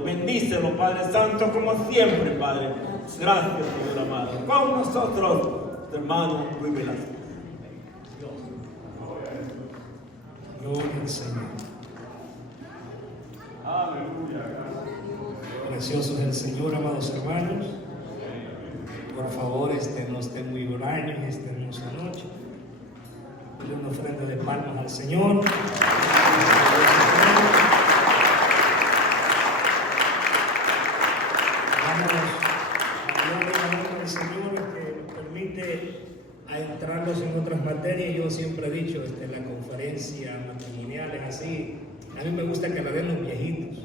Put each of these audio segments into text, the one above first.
Bendícelo, Padre Santo, como siempre, Padre. Gracias, Señor amado. Con nosotros, tu hermano Luis Velázquez. Gloria al Señor. Aleluya. Precioso es el Señor, amados hermanos. Por favor, no estén muy huraños esta hermosa noche. Denle una ofrenda de palmas al Señor. El Señor que nos permite entrarnos en otras materias. Yo siempre he dicho, la conferencia matrimonial es así. A mí me gusta que la den los viejitos,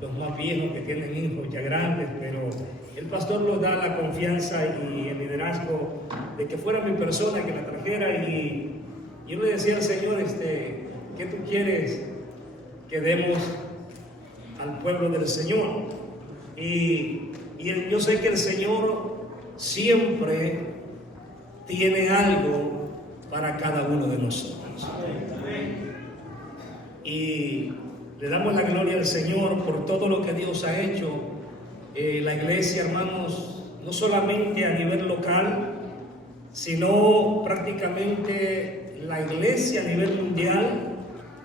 los más viejos que tienen hijos ya grandes, pero el pastor nos da la confianza y el liderazgo de que fuera mi persona que la trajera. Y yo le decía al Señor, ¿qué tú quieres que demos al pueblo del Señor? Y yo sé que el Señor siempre tiene algo para cada uno de nosotros. Y le damos la gloria al Señor por todo lo que Dios ha hecho. La iglesia, hermanos, no solamente a nivel local, sino prácticamente la iglesia a nivel mundial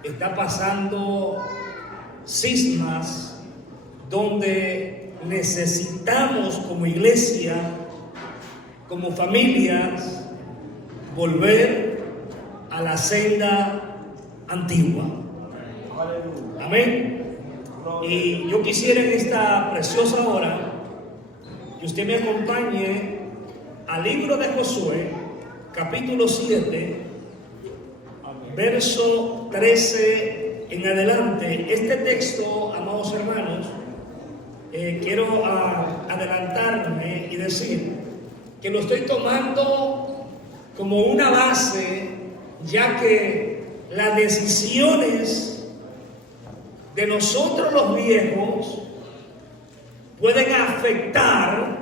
está pasando cismas donde necesitamos como iglesia, como familias, volver a la senda antigua. Amén. Y yo quisiera en esta preciosa hora que usted me acompañe al libro de Josué, capítulo 7, verso 13 en adelante. Este texto, amados hermanos, quiero adelantarme y decir que lo estoy tomando como una base, ya que las decisiones de nosotros los viejos pueden afectar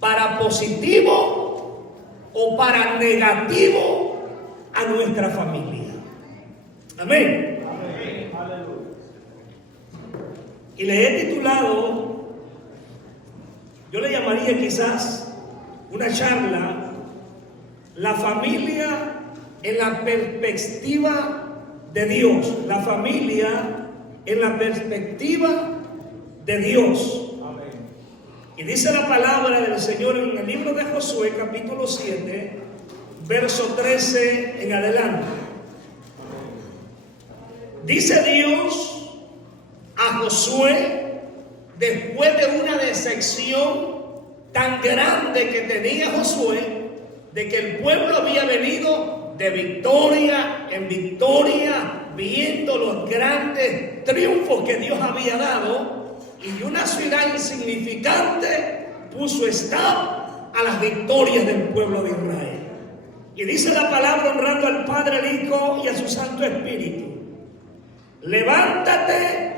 para positivo o para negativo a nuestra familia. Amén. Y le he titulado, yo le llamaría quizás una charla, la familia en la perspectiva de Dios. La familia en la perspectiva de Dios. Amén. Y dice la palabra del Señor en el libro de Josué, capítulo 7, verso 13 en adelante. Dice Dios a Josué, después de una decepción tan grande que tenía Josué, de que el pueblo había venido de victoria en victoria, viendo los grandes triunfos que Dios había dado, y una ciudad insignificante puso stop a las victorias del pueblo de Israel. Y dice la palabra, honrando al Padre, al Hijo y a su Santo Espíritu: levántate,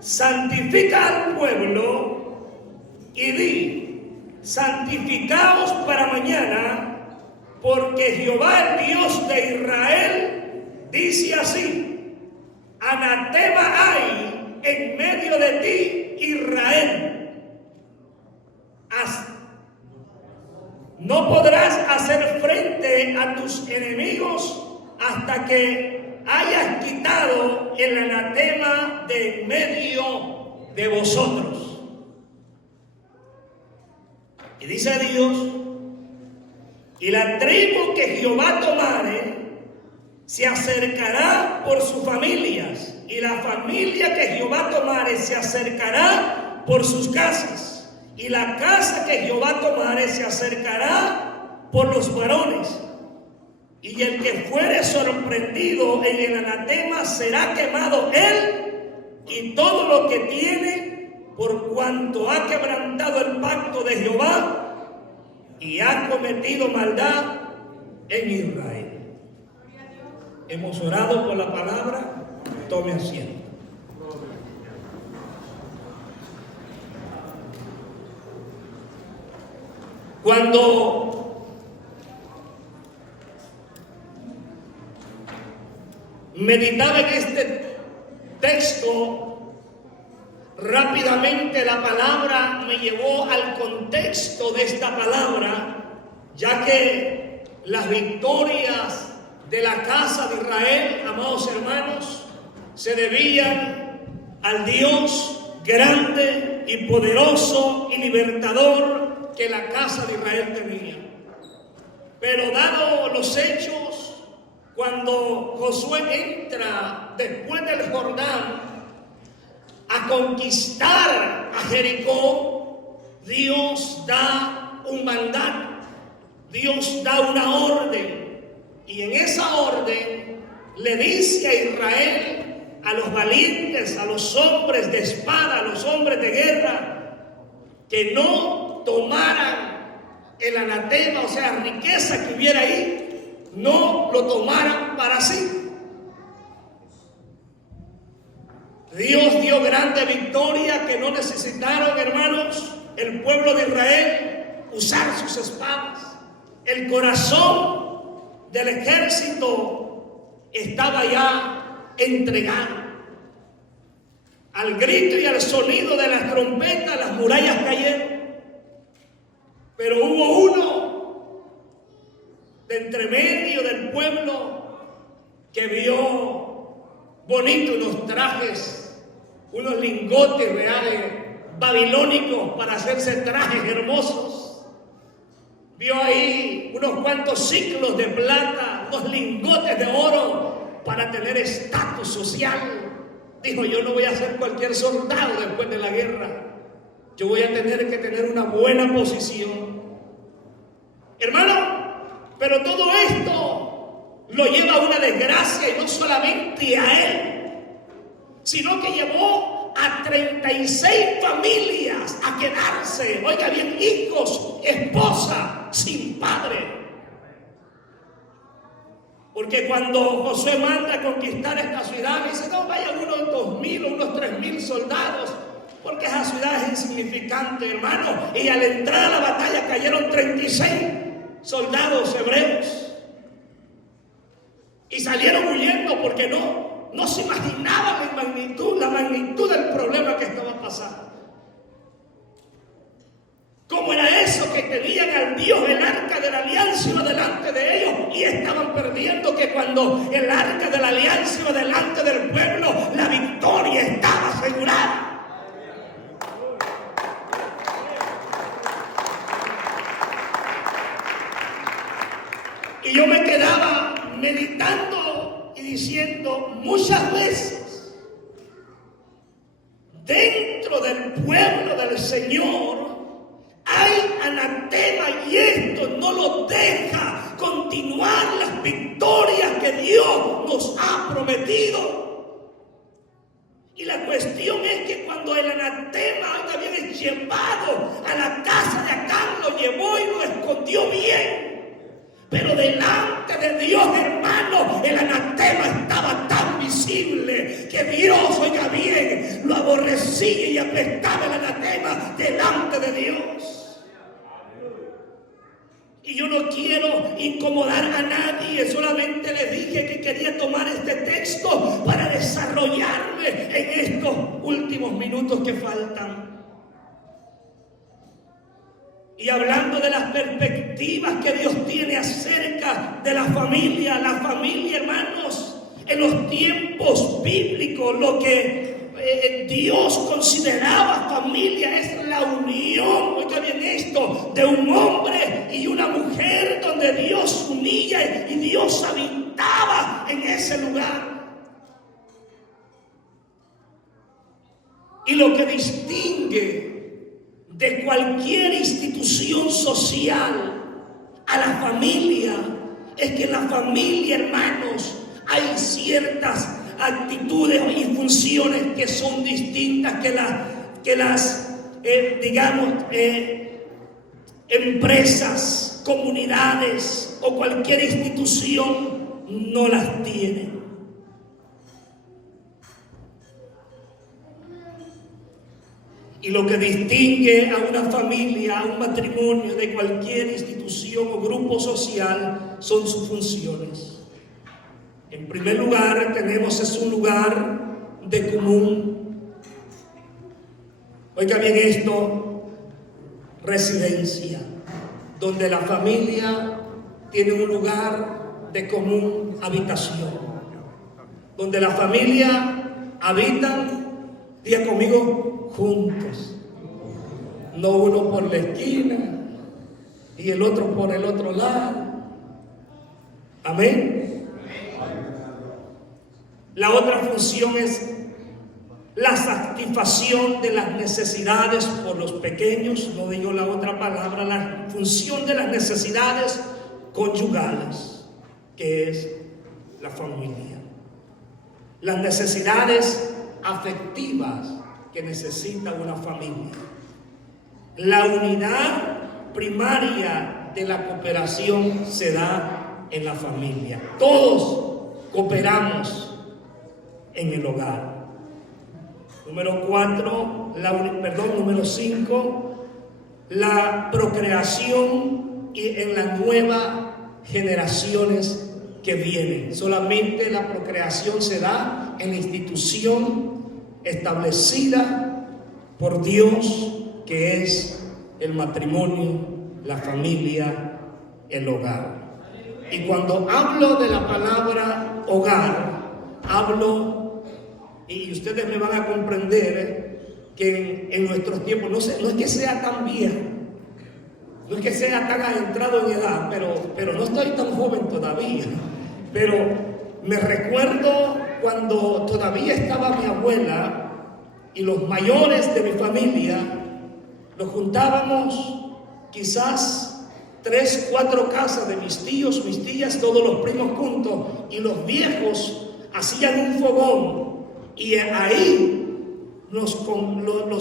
santifica al pueblo y di: santificaos para mañana, porque Jehová, el Dios de Israel, dice así: anatema hay en medio de ti, Israel. No podrás hacer frente a tus enemigos hasta que hayas quitado el anatema de en medio de vosotros. Y dice Dios: y la tribu que Jehová tomare se acercará por sus familias, y la familia que Jehová tomare se acercará por sus casas, y la casa que Jehová tomare se acercará por los varones. Y el que fuere sorprendido en el anatema será quemado él y todo lo que tiene, por cuanto ha quebrantado el pacto de Jehová y ha cometido maldad en Israel. Hemos orado por la palabra. Tome asiento. Cuando meditaba en este texto, rápidamente rápidamente la palabra me llevó al contexto de esta palabra, ya que las victorias de la casa de Israel, amados hermanos, se debían al Dios grande y poderoso y libertador que la casa de Israel tenía. Pero dado los hechos, cuando Josué entra después del Jordán a conquistar a Jericó, Dios da un mandato, Dios da una orden, y en esa orden le dice a Israel, a los valientes, a los hombres de espada, a los hombres de guerra, que no tomaran el anatema, o sea, riqueza que hubiera ahí, no lo tomaran para sí. Dios dio grande victoria que no necesitaron, hermanos, el pueblo de Israel usar sus espadas. El corazón del ejército estaba ya entregado. Al grito y al sonido de las trompetas, las murallas cayeron. Pero hubo uno de entre medio del pueblo que vio bonito unos trajes, unos lingotes reales babilónicos para hacerse trajes hermosos. Vio ahí unos cuantos ciclos de plata, unos lingotes de oro para tener estatus social. Dijo, yo no voy a ser cualquier soldado después de la guerra. Yo voy a tener que tener una buena posición. Hermano, pero todo esto lo lleva a una desgracia, y no solamente a él, sino que llevó a 36 familias a quedarse, oiga bien, hijos, esposa, sin padre. Porque cuando Josué manda a conquistar esta ciudad, dice, no, vayan unos 2,000 o unos 3,000 soldados, porque esa ciudad es insignificante, hermano. Y al entrar a la batalla cayeron 36 soldados hebreos. Y salieron huyendo porque no se imaginaban la magnitud del problema que estaba pasando. ¿Cómo era eso que tenían al Dios, el arca de la alianza iba delante de ellos y estaban perdiendo? Que cuando el arca de la alianza iba delante del pueblo, la victoria estaba asegurada. Y yo me quedaba meditando y diciendo, muchas veces dentro del pueblo del Señor hay anatema, y esto no lo deja continuar las victorias que Dios nos ha prometido. Y la cuestión es que cuando el anatema también es llevado a la casa de Acán, lo llevó y lo escondió bien. Pero delante de Dios, hermano, el anatema estaba tan visible que Dios, oiga bien, lo aborrecía y apestaba el anatema delante de Dios. Y yo no quiero incomodar a nadie, solamente les dije que quería tomar este texto para desarrollarme en estos últimos minutos que faltan. Y hablando de las perspectivas que Dios tiene acerca de la familia, hermanos, en los tiempos bíblicos, lo que Dios consideraba familia es la unión, oiga bien esto, de un hombre y una mujer, donde Dios unía y Dios habitaba en ese lugar. Y lo que distingue de cualquier institución social a la familia es que en la familia, hermanos, hay ciertas actitudes y funciones que son distintas que las empresas, comunidades o cualquier institución no las tienen. Y lo que distingue a una familia, a un matrimonio de cualquier institución o grupo social son sus funciones. En primer lugar, es un lugar de común. Oiga bien esto, residencia, donde la familia tiene un lugar de común habitación, donde la familia habitan, diga conmigo, juntos, no uno por la esquina y el otro por el otro lado. Amén. La otra función es la satisfacción de las necesidades por los pequeños, no digo la otra palabra, la función de las necesidades conyugales, que es la familia. Las necesidades afectivas que necesita una familia. La unidad primaria de la cooperación se da en la familia. Todos cooperamos en el hogar. Número 5, la procreación y en las nuevas generaciones que vienen. Solamente la procreación se da en la institución establecida por Dios, que es el matrimonio, la familia, el hogar. Y cuando hablo de la palabra hogar, hablo, y ustedes me van a comprender, que en nuestros tiempos, no es que sea tan viejo, no es que sea tan adentrado en edad, pero no estoy tan joven todavía. Pero me recuerdo cuando todavía estaba mi abuela y los mayores de mi familia, nos juntábamos quizás 3, 4 casas de mis tíos, mis tías, todos los primos juntos, y los viejos hacían un fogón y ahí nos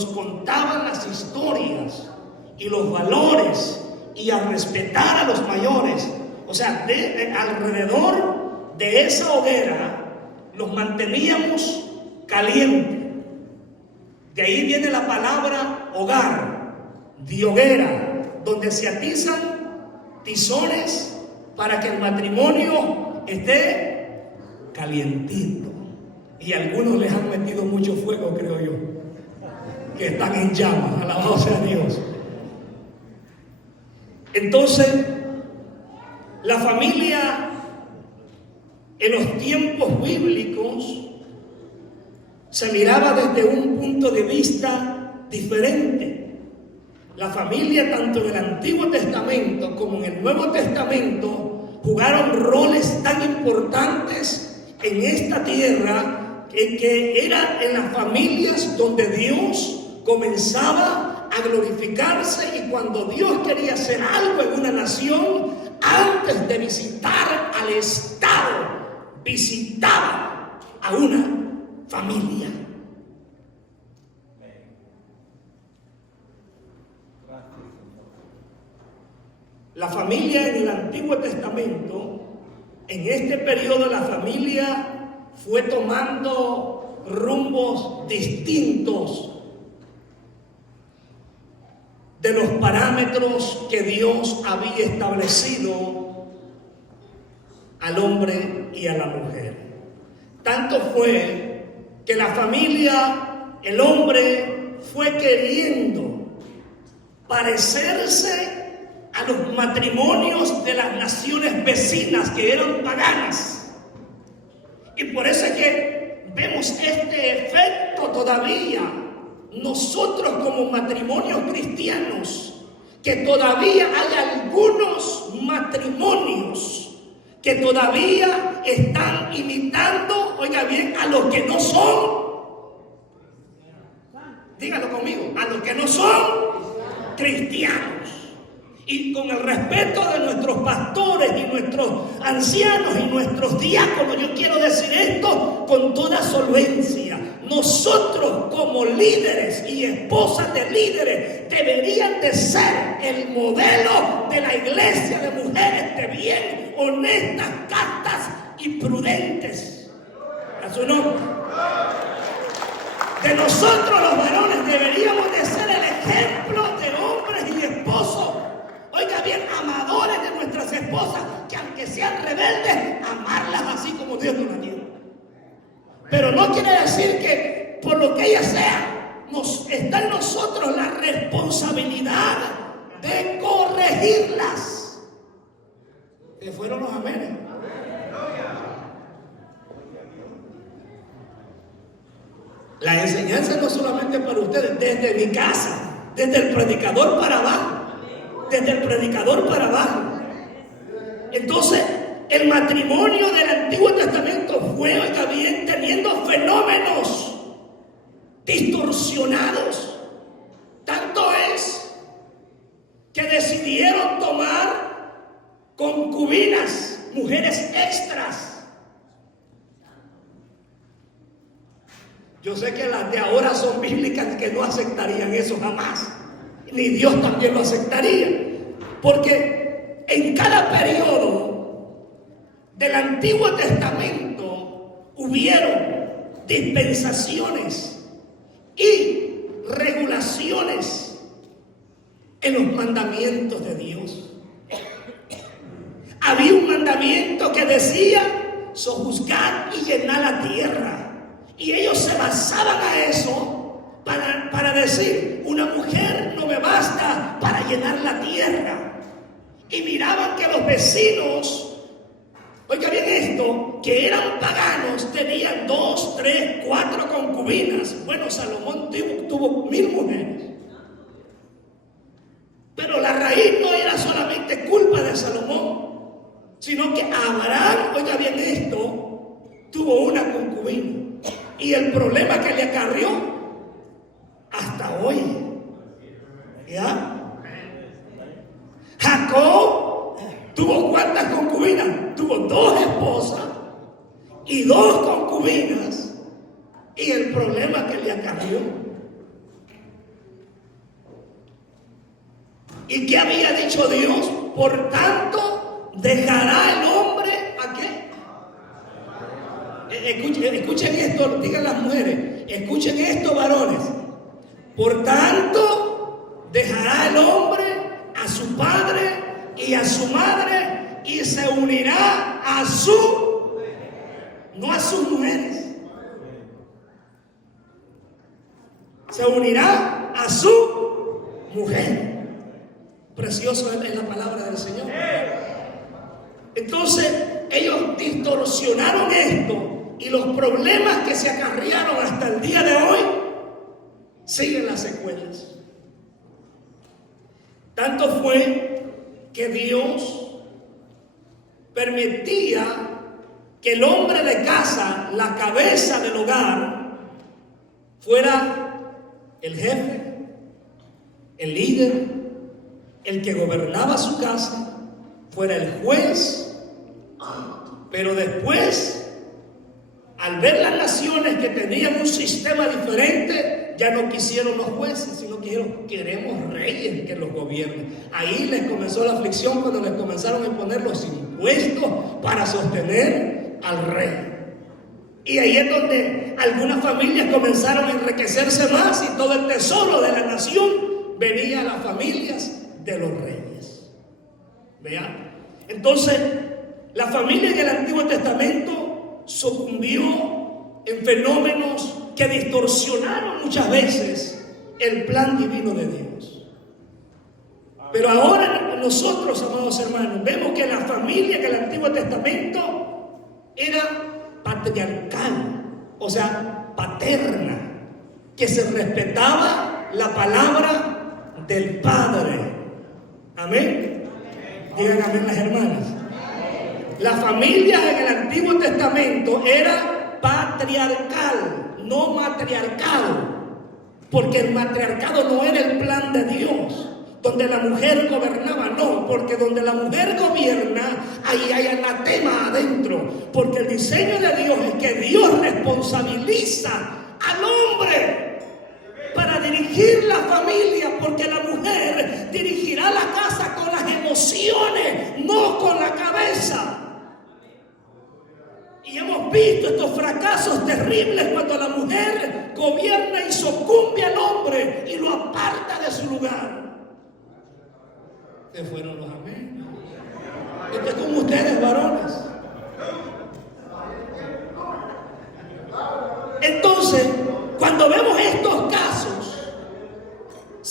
contaban las historias y los valores y a respetar a los mayores. O sea, alrededor de esa hoguera los manteníamos calientes. De ahí viene la palabra hogar, de hoguera, donde se atizan tizones para que el matrimonio esté calientito. Y algunos les han metido mucho fuego, creo yo, que están en llamas, alabado sea Dios. Entonces, la familia en los tiempos bíblicos se miraba desde un punto de vista diferente. La familia, tanto en el Antiguo Testamento como en el Nuevo Testamento, jugaron roles tan importantes en esta tierra, que era en las familias donde Dios comenzaba a glorificarse, y cuando Dios quería hacer algo en una nación, antes de visitar al Estado, visitaba a una familia. La familia en el Antiguo Testamento, en este periodo la familia fue tomando rumbos distintos de los parámetros que Dios había establecido al hombre y a la mujer. Tanto fue que la familia, el hombre fue queriendo parecerse a los matrimonios de las naciones vecinas que eran paganas. Y por eso es que vemos este efecto todavía nosotros como matrimonios cristianos, que todavía hay algunos matrimonios que todavía están imitando, oiga bien, a los que no son, dígalo conmigo, a los que no son cristianos. Y con el respeto de nuestros pastores y nuestros ancianos y nuestros diáconos, yo quiero decir esto con toda solvencia. Nosotros como líderes y esposas de líderes deberían de ser el modelo de la iglesia de mujeres de bien, honestas, castas y prudentes. A su nombre. De nosotros los varones deberíamos de ser el ejemplo de hombres y esposos. Oiga bien, amadores de nuestras esposas, que aunque sean rebeldes, amarlas así como Dios nos la quiere. Pero no quiere decir que por lo que ellas sean, está en nosotros nosotros la responsabilidad de corregirlas. Que fueron los amenes. La enseñanza no solamente para ustedes, desde mi casa, desde el predicador para abajo, desde el predicador para abajo. Entonces, el matrimonio del Antiguo Testamento fue, oiga bien, teniendo fenómenos distorsionados. Tanto es que decidieron tomar concubinas, mujeres extras. Yo sé que las de ahora son bíblicas, que no aceptarían eso jamás. Ni Dios también lo aceptaría. Porque en cada periodo del Antiguo Testamento hubieron dispensaciones y regulaciones en los mandamientos de Dios. Había un mandamiento que decía: sojuzgar y llenar la tierra. Y ellos se basaban a eso para decir: una mujer no me basta para llenar la tierra. Y miraban que los vecinos, oiga bien esto, que eran paganos, tenían 2, 3, 4 concubinas. Bueno, Salomón tuvo 1000 mujeres. Pero la raíz no era solamente culpa de Salomón, sino que Abraham, oiga bien esto, tuvo una concubina. Y el problema que le acarrió hasta hoy. ¿Ya? Jacob tuvo ¿cuántas concubinas? Tuvo 2 esposas y 2 concubinas. Y el problema que le acarrió. ¿Y qué había dicho Dios? Por tanto, dejará el hombre ¿a qué? Escuchen esto, digan las mujeres, escuchen esto, varones. Por tanto, dejará el hombre a su padre y a su madre y se unirá a su, no a sus mujeres, se unirá a su mujer. Precioso es la palabra del Señor. Entonces, ellos distorsionaron esto. Y los problemas que se acarrearon hasta el día de hoy siguen las secuelas. Tanto fue que Dios permitía que el hombre de casa, la cabeza del hogar, fuera el jefe, el líder, el que gobernaba su casa, fuera el juez. Pero después, al ver las naciones que tenían un sistema diferente, ya no quisieron los jueces, sino que dijeron: queremos reyes que los gobiernen. Ahí les comenzó la aflicción cuando les comenzaron a imponer los impuestos para sostener al rey. Y ahí es donde algunas familias comenzaron a enriquecerse más y todo el tesoro de la nación venía a las familias de los reyes. ¿Vean? Entonces, la familia del Antiguo Testamento sucumbió en fenómenos que distorsionaron muchas veces el plan divino de Dios. Pero ahora nosotros, amados hermanos, vemos que la familia del Antiguo Testamento era patriarcal, o sea, paterna, que se respetaba la palabra del Padre. Amén. Digan amén las hermanas. La familia en el Antiguo Testamento era patriarcal, no matriarcado, porque el matriarcado no era el plan de Dios, donde la mujer gobernaba, no, porque donde la mujer gobierna, ahí hay anatema adentro, porque el diseño de Dios es que Dios responsabiliza al hombre para dirigir la familia, porque la mujer dirigirá la casa con las emociones, no con la cabeza. Y hemos visto estos fracasos terribles cuando la mujer gobierna y sucumbe al hombre y lo aparta de su lugar. Se fueron los amén. Esto es como ustedes, varones. Entonces, cuando vemos estos casos,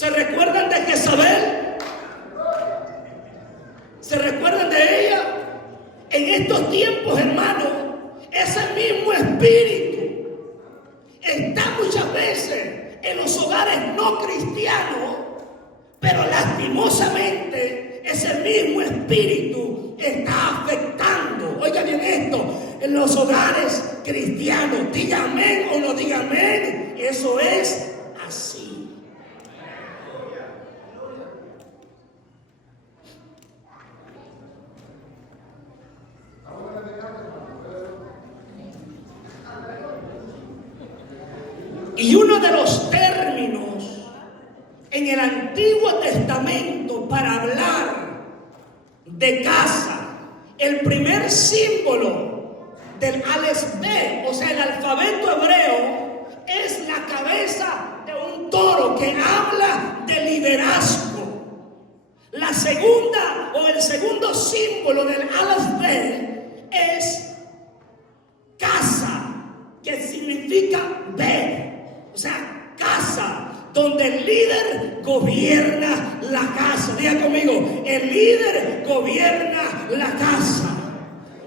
¿Se recuerdan de Jezabel? ¿Se recuerdan de ella? En estos tiempos, hermano, ese mismo espíritu está muchas veces en los hogares no cristianos, pero lastimosamente ese mismo espíritu está afectando, oigan bien esto, en los hogares cristianos. Diga amén o no diga amén, eso es así. Y uno de los términos en el Antiguo Testamento para hablar de casa, el primer símbolo del Aleph, o sea, el alfabeto hebreo, es la cabeza de un toro que habla de liderazgo. La segunda o el segundo símbolo del Aleph es casa, que significa ver. O sea, casa, donde el líder gobierna la casa. Diga conmigo, el líder gobierna la casa.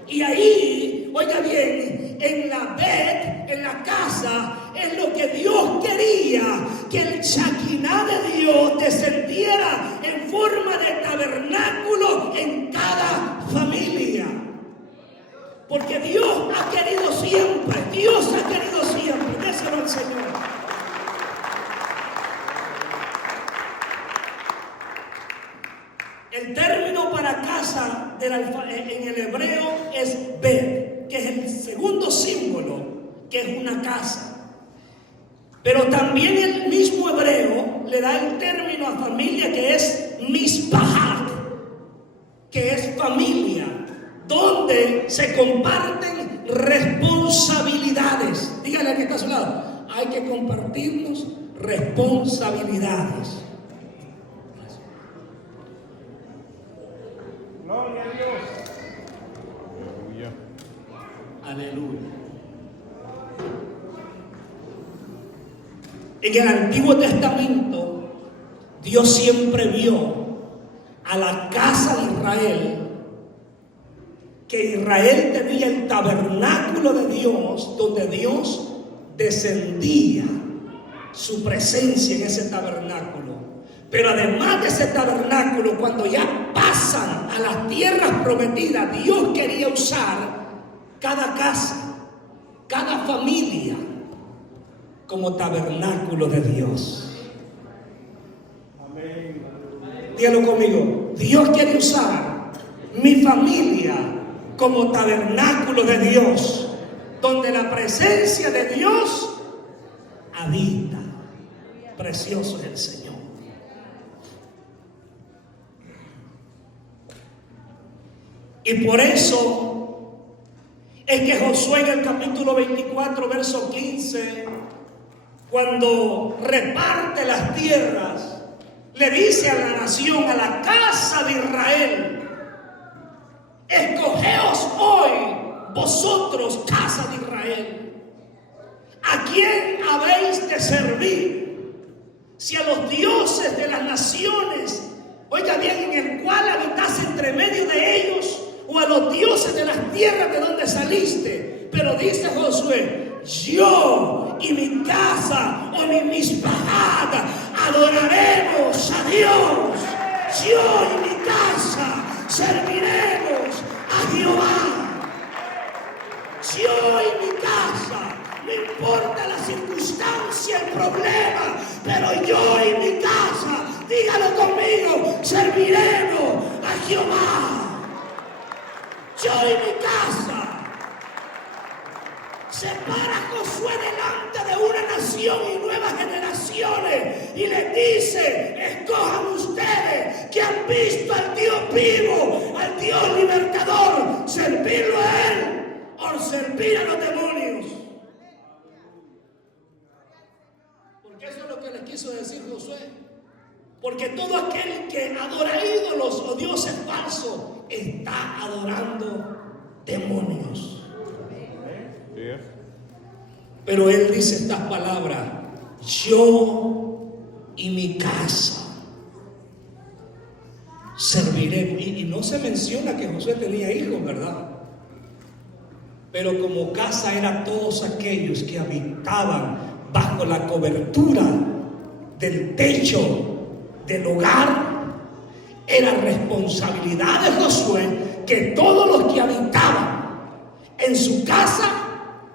Y ahí, oiga bien, en la Bet, en la casa, es lo que Dios quería, que el Shakinah de Dios descendiera en forma de tabernáculo en cada familia. Porque Dios ha querido siempre, déselo al Señor. El término para casa en el hebreo es Bet, que es el segundo símbolo, que es una casa. Pero también el mismo hebreo le da el término a familia, que es Mishpahat, que es familia, donde se comparten responsabilidades. Dígale al que está a su lado, hay que compartirnos responsabilidades. Gloria a Dios. Aleluya. En el Antiguo Testamento, Dios siempre vio a la casa de Israel, que Israel tenía el tabernáculo de Dios, donde Dios descendía su presencia en ese tabernáculo. Pero además de ese tabernáculo, cuando ya pasan a las tierras prometidas, Dios quería usar cada casa, cada familia, como tabernáculo de Dios. Amén. Dígalo conmigo. Dios quiere usar mi familia como tabernáculo de Dios, donde la presencia de Dios habita. Precioso es el Señor. Y por eso es que Josué en el capítulo 24, verso 15, cuando reparte las tierras, le dice a la nación, a la casa de Israel: escogeos hoy vosotros, casa de Israel, ¿a quién habéis de servir? Si a los dioses de las naciones, oiga bien, en el cual habitas entre medio de ellos, o a los dioses de las tierras de donde saliste. Pero dice Josué: yo y mi casa, o mi Mishpahat, adoraremos a Dios. Yo y mi casa serviremos a Jehová. Yo y mi casa, no importa la circunstancia, el problema, pero yo y mi casa, dígalo conmigo, serviremos a Jehová. Yo y mi casa. Se para Josué delante de una nación y nuevas generaciones y les dice: escojan ustedes que han visto al Dios vivo, al Dios libertador, servirlo a Él o servir a los demonios. Porque eso es lo que les quiso decir Josué. Porque todo aquel que adora ídolos o dioses falsos está adorando demonios. Pero él dice estas palabras: yo y y mi casa serviré. Y no se menciona que Josué tenía hijos, ¿verdad? Pero como casa eran todos aquellos que habitaban bajo la cobertura del techo del hogar. Era responsabilidad de Josué que todos los que habitaban en su casa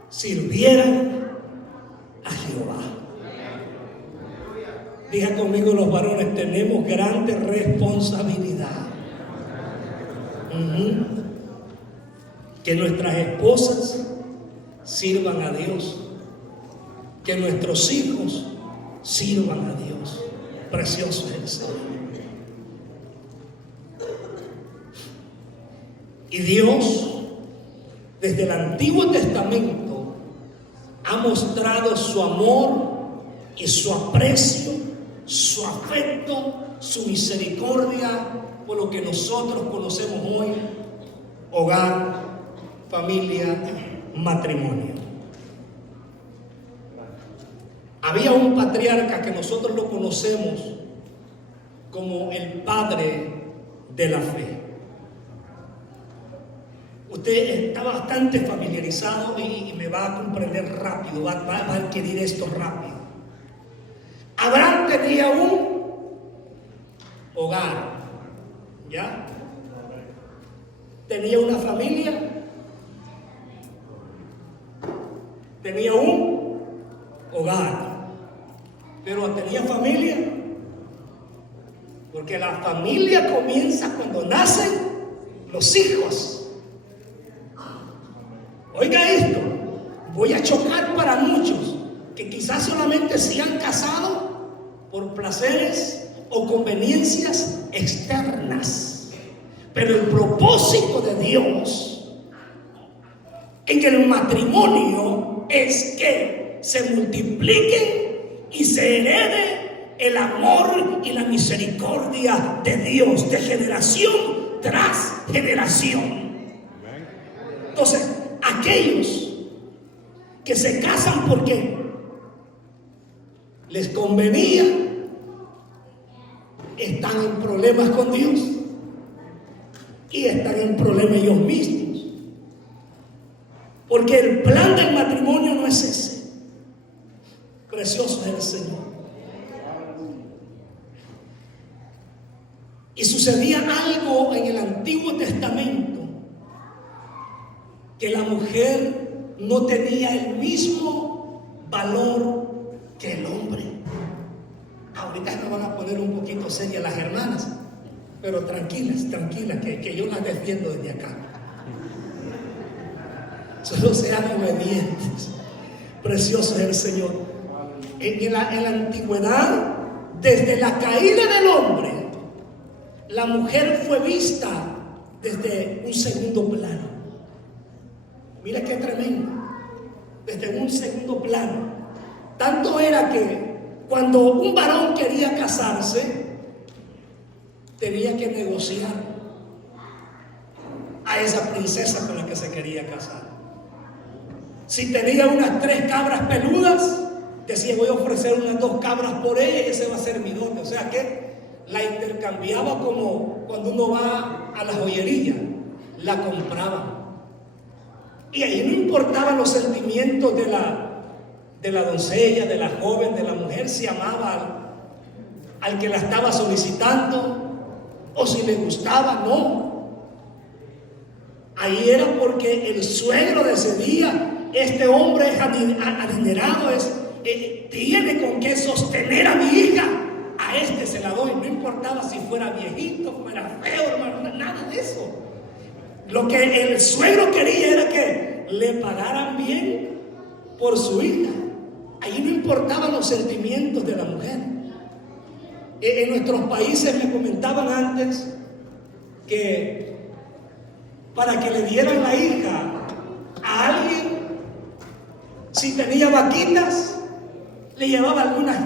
sirvieran a Jehová. Diga conmigo los varones, tenemos grande responsabilidad. Que nuestras esposas sirvan a Dios, que nuestros hijos sirvan a Dios. Precioso es el Señor. Y Dios, desde el Antiguo Testamento, ha mostrado su amor y su aprecio, su afecto, su misericordia por lo que nosotros conocemos hoy: hogar, familia, matrimonio. Había un patriarca que nosotros lo conocemos como el padre de la fe. Usted está bastante familiarizado y me va a comprender rápido, va a adquirir esto rápido. Abraham tenía un hogar, ¿ya? Tenía una familia, tenía un hogar, pero tenía familia, porque la familia comienza cuando nacen los hijos. Oiga esto, voy a chocar para muchos que quizás solamente se han casado por placeres o conveniencias externas, pero el propósito de Dios en el matrimonio es que se multiplique y se herede el amor y la misericordia de Dios de generación tras generación. Entonces, aquellos que se casan porque les convenía están en problemas con Dios y están en problemas ellos mismos, porque el plan del matrimonio no es ese. Precioso es el Señor. Y sucedía algo en el Antiguo Testamento, que la mujer no tenía el mismo valor que el hombre. Ahorita me van a poner un poquito serias las hermanas, pero tranquilas, que yo las defiendo desde acá. Solo sean obedientes. Precioso es el Señor. En la antigüedad, desde la caída del hombre, la mujer fue vista desde un segundo plano. Mira qué tremendo, desde un segundo plano. Tanto era que cuando un varón quería casarse, tenía que negociar a esa princesa con la que se quería casar. Si tenía unas 3 cabras peludas, decía: voy a ofrecer unas 2 cabras por ella y ese va a ser mi dote. O sea que la intercambiaba como cuando uno va a la joyería, la compraba. Y ahí no importaban los sentimientos de la doncella, de la joven, de la mujer, si amaba al que la estaba solicitando o si le gustaba, no. Ahí era porque el suegro decidía: este hombre es adinerado, tiene con qué sostener a mi hija, a este se la doy. No importaba si fuera viejito, fuera feo, hermano, nada de eso. Lo que el suegro quería era que le pagaran bien por su hija. Ahí no importaban los sentimientos de la mujer. En nuestros países me comentaban antes que para que le dieran la hija a alguien, si tenía vaquitas, le llevaba algunas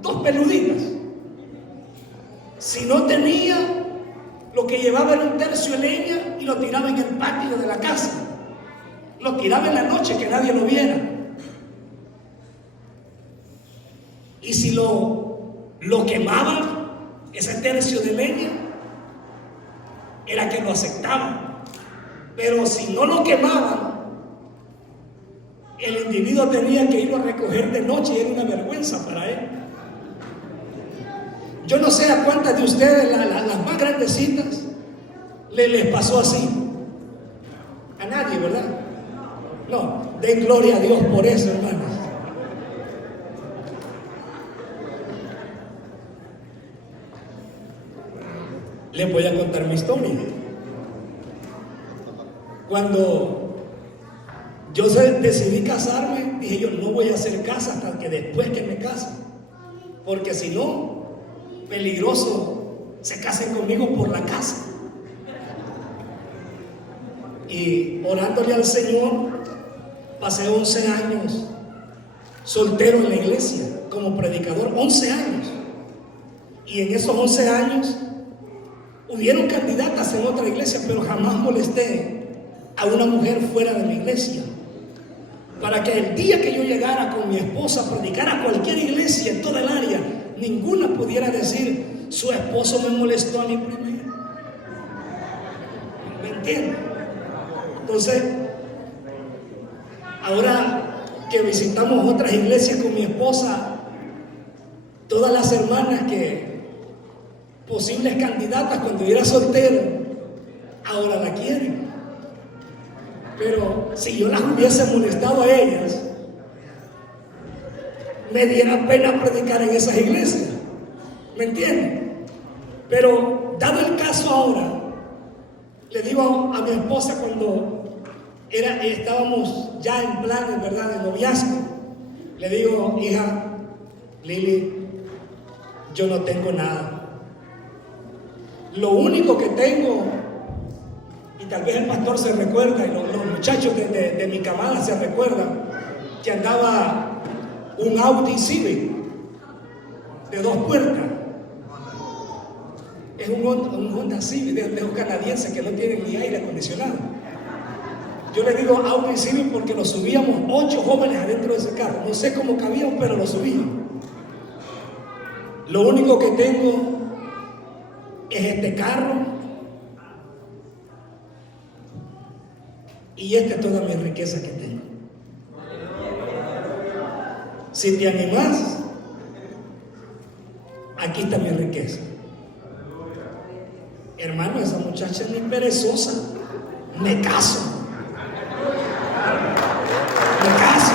2 peluditas. Si no tenía, lo que llevaba era un tercio de leña y lo tiraba en el patio de la casa. Lo tiraba en la noche, que nadie lo viera. Y si lo lo quemaban, ese tercio de leña, era que lo aceptaban. Pero si no lo quemaban, el individuo tenía que irlo a recoger de noche y era una vergüenza para él. Yo no sé a cuántas de ustedes, las más grandecitas, les pasó así. A nadie, ¿verdad? No, den gloria a Dios por eso, hermanos. Les voy a contar mi historia. Cuando yo decidí casarme, dije yo, no voy a hacer casa hasta que después que me case, porque si no, peligroso se casen conmigo por la casa. Y orándole al Señor, pasé 11 años soltero en la iglesia como predicador, 11 años. Y en esos 11 años hubieron candidatas en otra iglesia, pero jamás molesté a una mujer fuera de mi iglesia, para que el día que yo llegara con mi esposa a predicar a cualquier iglesia en toda el área, ninguna pudiera decir, su esposo me molestó a mí primero. ¿Me entienden? Entonces, ahora que visitamos otras iglesias con mi esposa, todas las hermanas que posibles candidatas cuando yo era soltero, ahora la quieren. Pero si yo las hubiese molestado a ellas, me diera pena predicar en esas iglesias. ¿Me entienden? Pero dado el caso ahora, le digo a mi esposa cuando estábamos ya en planes, ¿verdad?, de noviazgo, le digo, hija, Lili, yo no tengo nada. Lo único que tengo, y tal vez el pastor se recuerda, y los muchachos de mi camada se recuerdan, que andaba un Audi Civic de 2 puertas. Es un Honda Civic de los canadienses que no tienen ni aire acondicionado. Yo le digo Audi Civic porque lo subíamos 8 jóvenes adentro de ese carro. No sé cómo cabíamos, pero lo subíamos. Lo único que tengo es este carro, y esta es toda mi riqueza que tengo. Si te animas, aquí está mi riqueza. Hermano, esa muchacha es muy perezosa. Me caso. Me caso.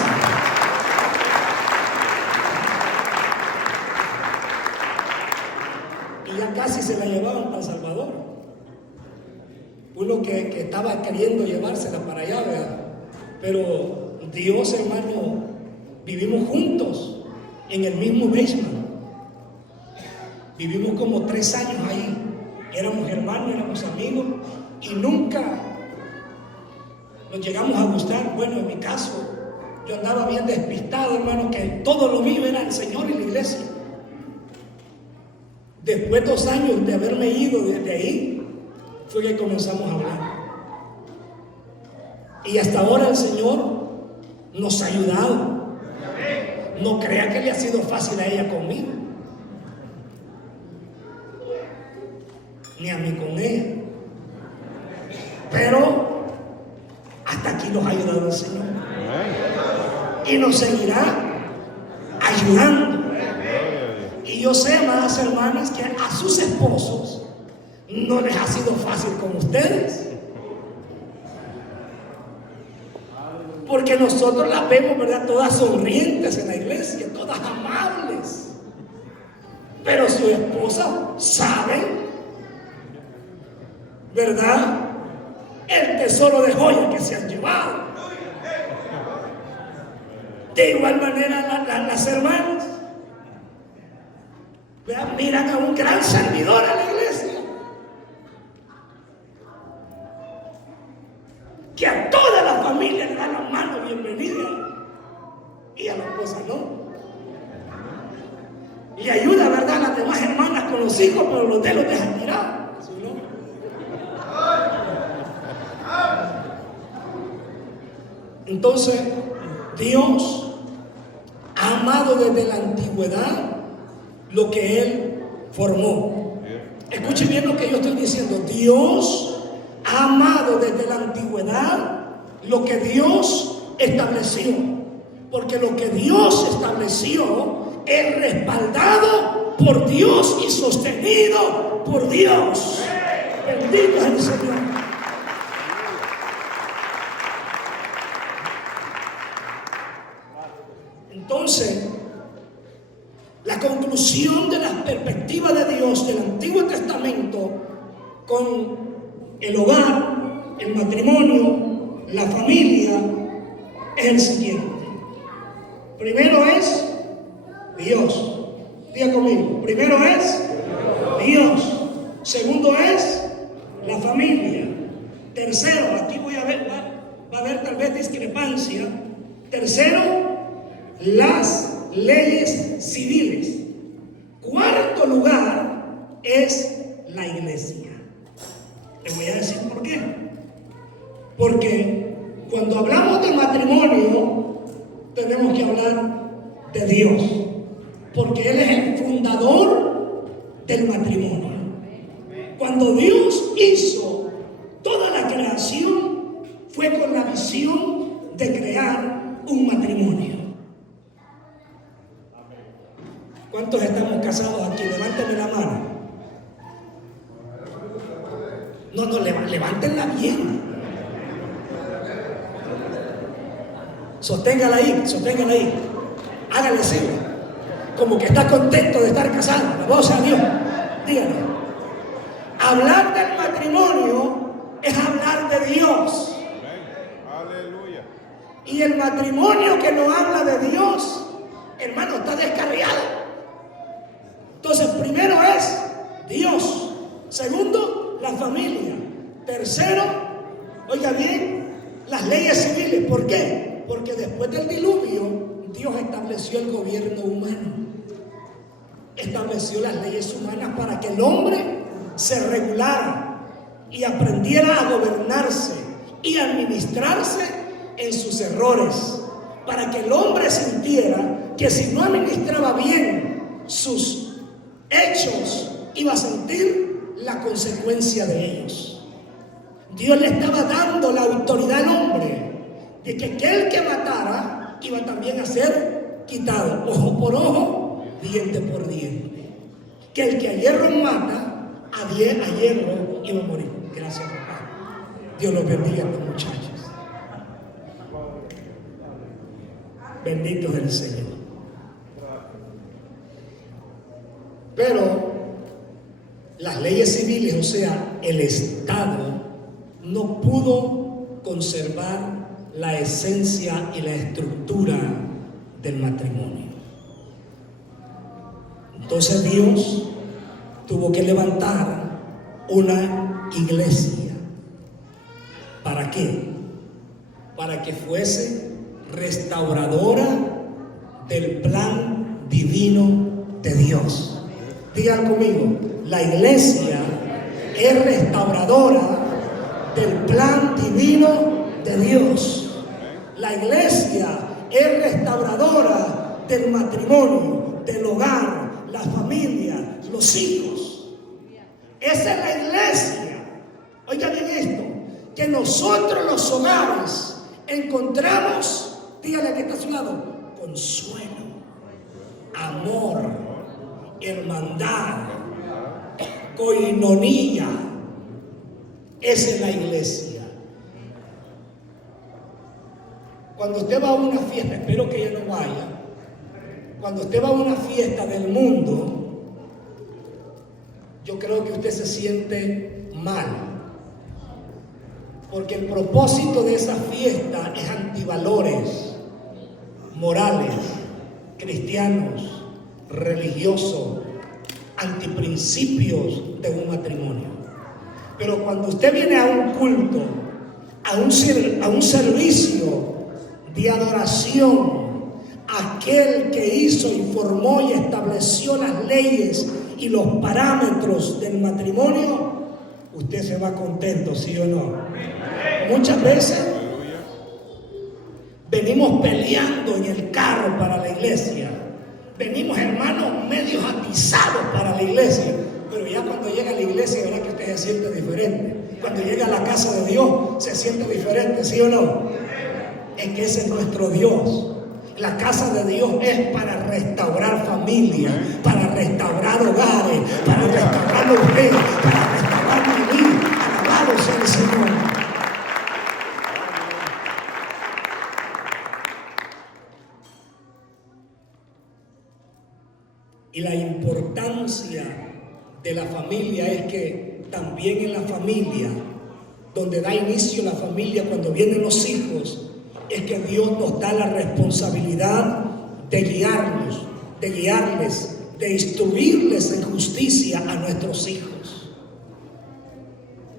Y ya casi se la llevaban para El Salvador. Uno que estaba queriendo llevársela para allá, ¿verdad? Pero Dios, hermano, vivimos juntos en el mismo basement. Vivimos como 3 años ahí. Éramos hermanos, éramos amigos y nunca nos llegamos a gustar. Bueno, en mi caso, yo andaba bien despistado, hermano, que todo lo mío era el Señor y la iglesia. Después de 2 años de haberme ido desde ahí, fue que comenzamos a hablar. Y hasta ahora el Señor nos ha ayudado. No crea que le ha sido fácil a ella conmigo, ni a mí con ella. Pero hasta aquí nos ha ayudado el Señor. Y nos seguirá ayudando. Y yo sé, amadas hermanas, que a sus esposos no les ha sido fácil con ustedes. Porque nosotros las vemos, ¿verdad?, todas sonrientes en la iglesia, todas amables. Pero su esposa sabe, ¿verdad?, el tesoro de joya que se han llevado. De igual manera las hermanas, ¿verdad?, miran a un gran servidor a la iglesia, que a toda la familia le da la mano bienvenida, y a la esposa no. Y ayuda, ¿verdad?, a las demás hermanas con los hijos, pero los de los dejan tirados. Entonces, Dios ha amado desde la antigüedad lo que Él formó. Escuchen bien lo que yo estoy diciendo. Dios ha amado desde la antigüedad lo que Dios estableció. Porque lo que Dios estableció es respaldado por Dios y sostenido por Dios. Bendito es el Señor. Entonces, la conclusión de la perspectiva de Dios del Antiguo Testamento con el hogar, el matrimonio, la familia, es el siguiente. Primero es Dios. Diga conmigo. Primero es Dios. Segundo es la familia. Tercero, aquí va a haber tal vez discrepancia. Tercero, las leyes civiles. Cuarto lugar es la iglesia. Les voy a decir por qué. Porque cuando hablamos de matrimonio, tenemos que hablar de Dios. Porque Él es el fundador del matrimonio. Cuando Dios hizo toda la creación, fue con la visión de crear un matrimonio. ¿Cuántos estamos casados aquí? Levánteme la mano. No, levántenla bien. Sosténgala ahí. Hágale así, como que está contento de estar casado. La voz a Dios. Dígale. Hablar del matrimonio es hablar de Dios. Aleluya. Y el matrimonio que no habla de Dios, hermano, está descarriado. Entonces, primero es Dios. Segundo, la familia. Tercero, oiga bien, las leyes civiles. ¿Por qué? Porque después del diluvio, Dios estableció el gobierno humano. Estableció las leyes humanas para que el hombre se regulara y aprendiera a gobernarse y administrarse en sus errores. Para que el hombre sintiera que si no administraba bien sus hechos, iba a sentir la consecuencia de ellos. Dios le estaba dando la autoridad al hombre de que aquel que matara iba también a ser quitado, ojo por ojo, diente por diente. Que el que a hierro mata, a hierro iba a morir. Gracias, papá. Dios los bendiga a los muchachos. Bendito es el Señor. Pero las leyes civiles, o sea, el Estado, no pudo conservar la esencia y la estructura del matrimonio. Entonces Dios tuvo que levantar una iglesia. ¿Para qué? Para que fuese restauradora del plan divino de Dios. Digan conmigo, la iglesia es restauradora del plan divino de Dios. La iglesia es restauradora del matrimonio, del hogar, la familia, los hijos. Esa es la iglesia. Oigan bien esto, que nosotros los hogares encontramos, dígale que está a su lado, consuelo, amor, hermandad, coinonía. Esa es la iglesia. Cuando usted va a una fiesta, espero que ella no vaya, cuando usted va a una fiesta del mundo, yo creo que usted se siente mal, porque el propósito de esa fiesta es antivalores morales, cristianos, religiosos, antiprincipios de un matrimonio. Pero cuando usted viene a un culto, a un servicio de adoración, aquel que hizo y formó y estableció las leyes y los parámetros del matrimonio, usted se va contento, ¿sí o no? Muchas veces venimos peleando en el carro para la iglesia, venimos hermanos medios atizados para la iglesia, pero ya cuando llega a la iglesia, verá que usted se siente diferente. Cuando llega a la casa de Dios, se siente diferente, ¿sí o no? Es que ese es nuestro Dios. La casa de Dios es para restaurar familias, para restaurar hogares, para restaurar mujeres, para restaurar niños. Alabado sea el Señor. Y la importancia de la familia es que también en la familia, donde da inicio la familia, cuando vienen los hijos, es que Dios nos da la responsabilidad de guiarlos, de guiarles, de instruirles en justicia a nuestros hijos.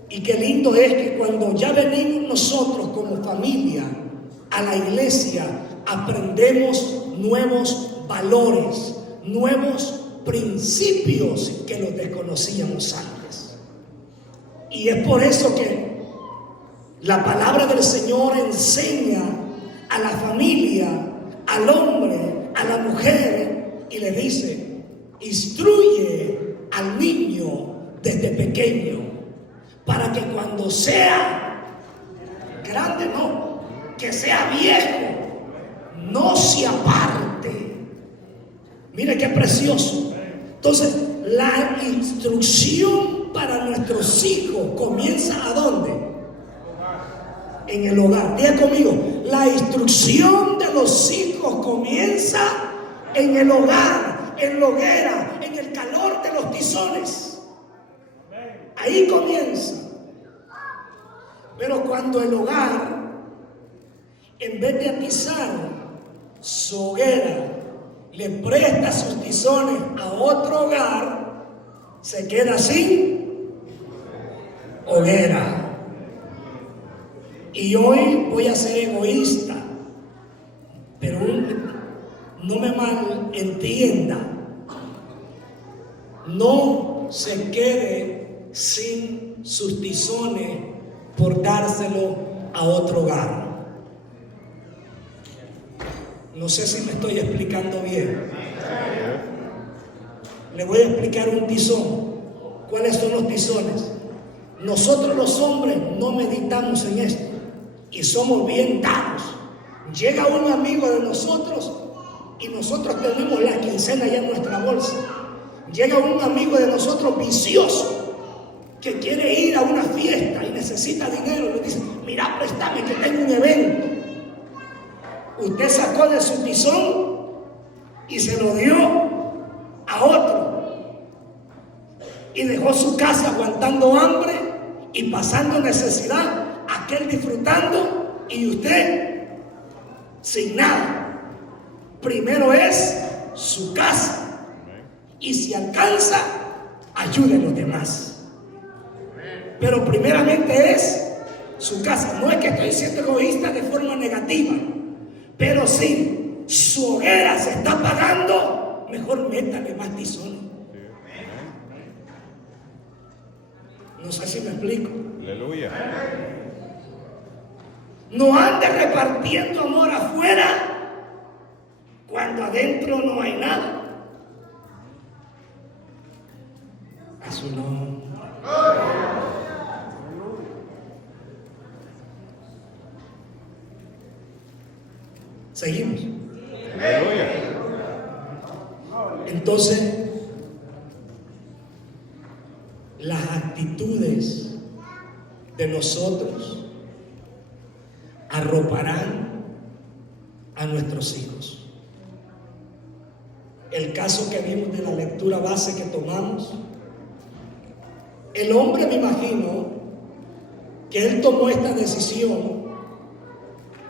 Y qué lindo es que cuando ya venimos nosotros como familia a la iglesia, aprendemos nuevos valores, nuevos principios que los desconocíamos antes. Y es por eso que la palabra del Señor enseña a la familia, al hombre, a la mujer, y le dice: instruye al niño desde pequeño, para que cuando sea grande, no, que sea viejo, no se aparte. Mire qué precioso. Entonces, la instrucción para nuestros hijos comienza ¿a dónde? En el hogar. Diga conmigo, la instrucción de los hijos comienza en el hogar, en la hoguera, en el calor de los tizones. Ahí comienza. Pero cuando el hogar, en vez de atizar su hoguera, le presta sus tizones a otro hogar, se queda sin hoguera. Y hoy voy a ser egoísta, pero no me malentienda. No se quede sin sus tizones por dárselo a otro hogar. No sé si me estoy explicando bien. Le voy a explicar un tizón. ¿Cuáles son los tizones? Nosotros los hombres no meditamos en esto y somos bien dados. Llega un amigo de nosotros y nosotros tenemos la quincena ya en nuestra bolsa. Llega un amigo de nosotros vicioso que quiere ir a una fiesta y necesita dinero y le dice: mira, préstame que tengo un evento. Usted sacó de su tizón y se lo dio a otro y dejó su casa aguantando hambre y pasando necesidad, aquel disfrutando y usted sin nada. Primero es su casa, y si alcanza, ayude a los demás. Pero primeramente es su casa. No es que estoy siendo egoísta de forma negativa, pero si su hoguera se está apagando, mejor métale más tizón. No sé si me explico. Aleluya. No ande repartiendo amor afuera cuando adentro no hay nada. A su nombre. Seguimos. Aleluya. Entonces, las actitudes de nosotros arroparán a nuestros hijos. El caso que vimos de la lectura base que tomamos, el hombre, me imagino que él tomó esta decisión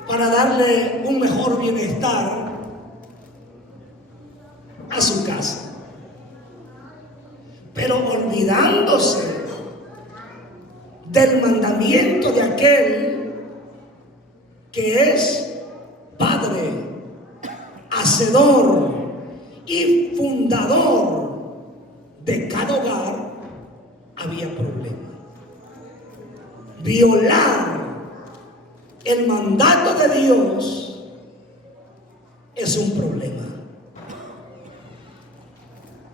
para darle un mejor bienestar a su casa, pero olvidándose del mandamiento de aquel que es Padre, hacedor y fundador de cada hogar. Había problema. Violar el mandato de Dios es un problema.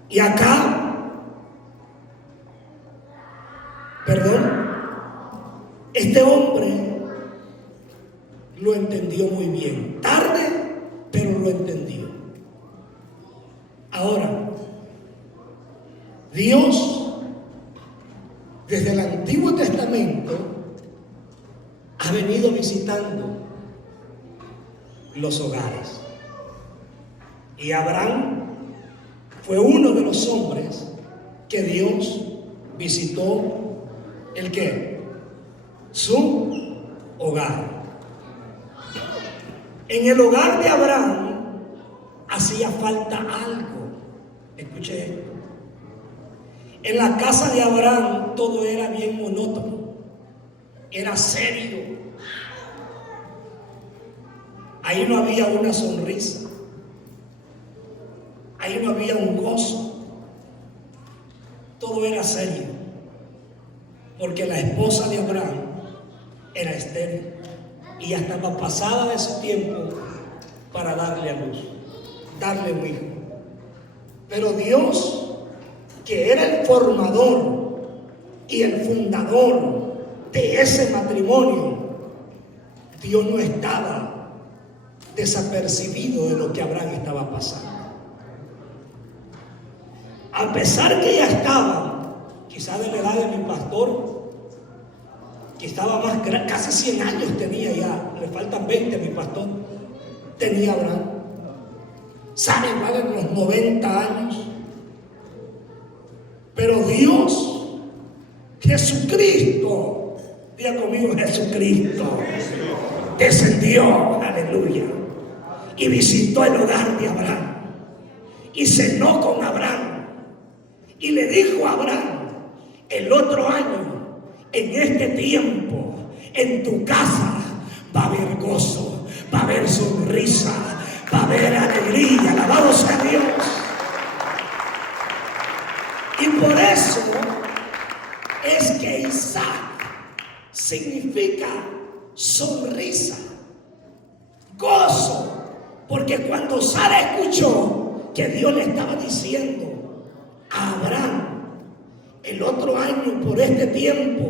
Y acá, este hombre lo entendió muy bien. Tarde, pero lo entendió. Ahora, Dios, desde el Antiguo Testamento, ha venido visitando los hogares. Y Abraham fue uno de los hombres que Dios visitó. ¿El qué? Su hogar. En el hogar de Abraham hacía falta algo. Escuche esto. En la casa de Abraham todo era bien monótono. Era serio. Ahí no había una sonrisa. Ahí no había un gozo. Todo era serio. Porque la esposa de Abraham era estéril y ya estaba pasada de su tiempo para darle a luz, darle un hijo. Pero Dios, que era el formador y el fundador de ese matrimonio, Dios no estaba desapercibido de lo que Abraham estaba pasando. A pesar que ya estaba, quizá de la edad de mi pastor, que estaba más, casi 100 años tenía ya, le faltan 20 a mi pastor, tenía Abraham. ¿Sabe igual en los 90 años? Pero Dios, Jesucristo, diga conmigo, Jesucristo, descendió, aleluya, y visitó el hogar de Abraham, y cenó con Abraham, y le dijo a Abraham: el otro año, en este tiempo, en tu casa va a haber gozo, va a haber sonrisa, va a haber alegría. Alabado sea Dios. Y por eso es que Isaac significa sonrisa, gozo, porque cuando Sara escuchó que Dios le estaba diciendo a Abraham: el otro año por este tiempo,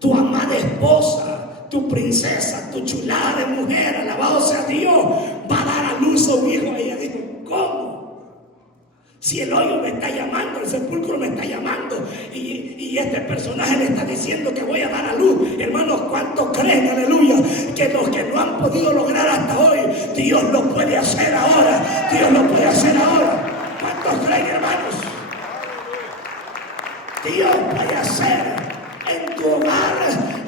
tu amada esposa, tu princesa, tu chulada de mujer, alabado sea Dios, va a dar a luz a un hijo. Ella dijo: ¿cómo? Si el hoyo me está llamando, el sepulcro me está llamando, y este personaje le está diciendo que voy a dar a luz. Hermanos, ¿cuántos creen, aleluya, que los que no han podido lograr hasta hoy, Dios lo puede hacer ahora? Dios lo puede hacer ahora. ¿Cuántos creen, hermanos? Dios puede hacer en tu hogar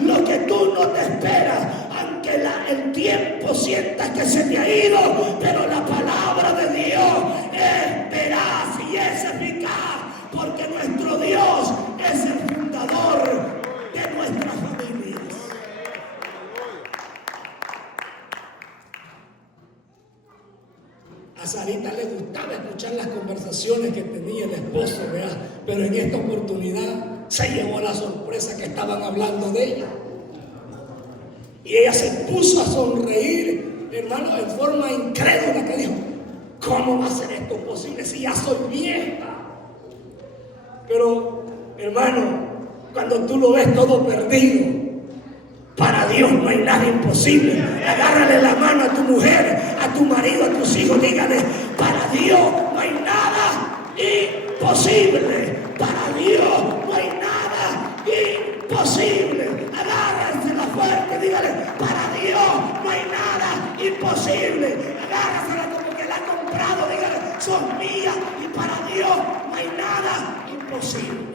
lo que tú no te esperas, aunque el tiempo sientas que se te ha ido, pero la palabra de Dios es veraz y es eficaz, porque nuestro Dios es el fundador de nuestras familias. A Sarita le gustaba escuchar las conversaciones que tenía el esposo, ¿verdad? Pero en esta oportunidad se llevó la sorpresa que estaban hablando de ella. Y ella se puso a sonreír, hermano, en forma incrédula, que dijo: ¿cómo va a ser esto posible si ya soy vieja? Pero, hermano, cuando tú lo ves todo perdido, para Dios no hay nada imposible. Agárrale la mano a tu mujer, a tu marido, a tus hijos, dígale: para Dios no hay nada imposible. Para Dios no hay nada imposible. Agárrensela fuerte, dígale: para Dios no hay nada imposible. Agárrensela como que la ha comprado, dígale: son mías, y para Dios no hay nada imposible.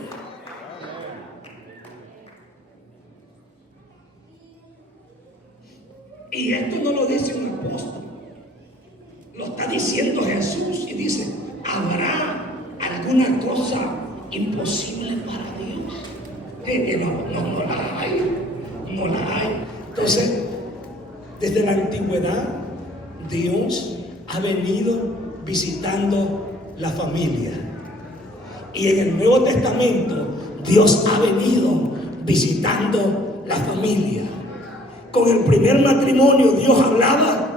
Y esto no lo dice un apóstol, lo está diciendo Jesús, y dice: ¿habrá alguna cosa imposible para Dios? No la hay, no la hay. Entonces, desde la antigüedad, Dios ha venido visitando la familia. Y en el Nuevo Testamento, Dios ha venido visitando la familia. Con el primer matrimonio Dios hablaba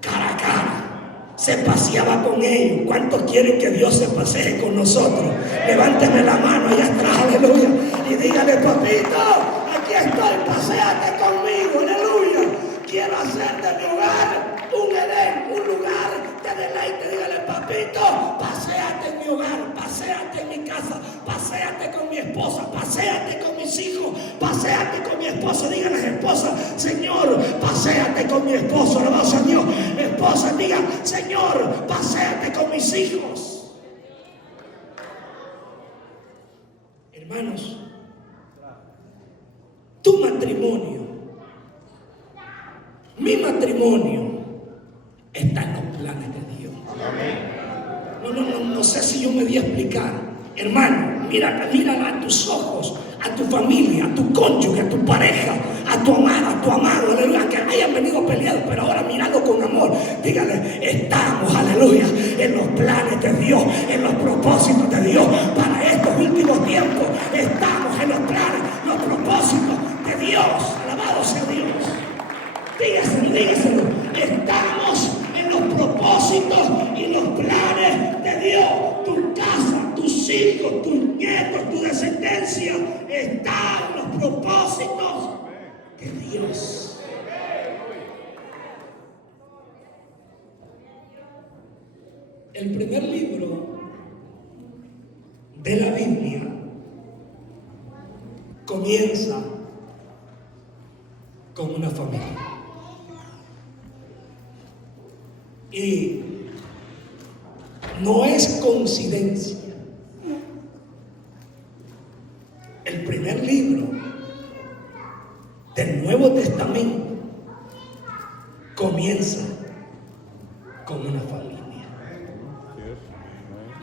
cara a cara. se paseaba con ellos. ¿Cuántos quieren que Dios se pasee con nosotros? Levánteme la mano allá atrás, aleluya, y dígale: papito, aquí estoy, paséate conmigo, aleluya. Quiero hacer de mi hogar un Edén, un lugar de deleite. Dígale: papito, paséate en mi hogar, paséate en mi casa, paséate con mi esposa, paséate con mis hijos, paséate con mi esposa. Dígale: esposa, Señor, paséate con mi esposo, alabado sea Dios. Esposa, diga: Señor, paséate con mis hijos. Hermanos, tu matrimonio, mi matrimonio, está en los planes de Dios. No sé si yo me di a explicar. Hermano, mira a tus ojos, a tu familia, a tu cónyuge, a tu pareja, a tu amada, a tu amado, aleluya, que hayan venido peleados, pero ahora mirando con amor. Dígale: estamos, aleluya, en los planes de Dios, en los propósitos de Dios para estos últimos tiempos. Estamos en los planes, los propósitos de Dios. Alabado sea Dios. Dígaselo. Estamos en los propósitos y los planes de Dios. Tu casa, tus hijos, tus nietos, tu descendencia están en los propósitos de Dios. El primer libro de la Biblia comienza con una familia. Y no es coincidencia. El primer libro del Nuevo Testamento comienza con una familia.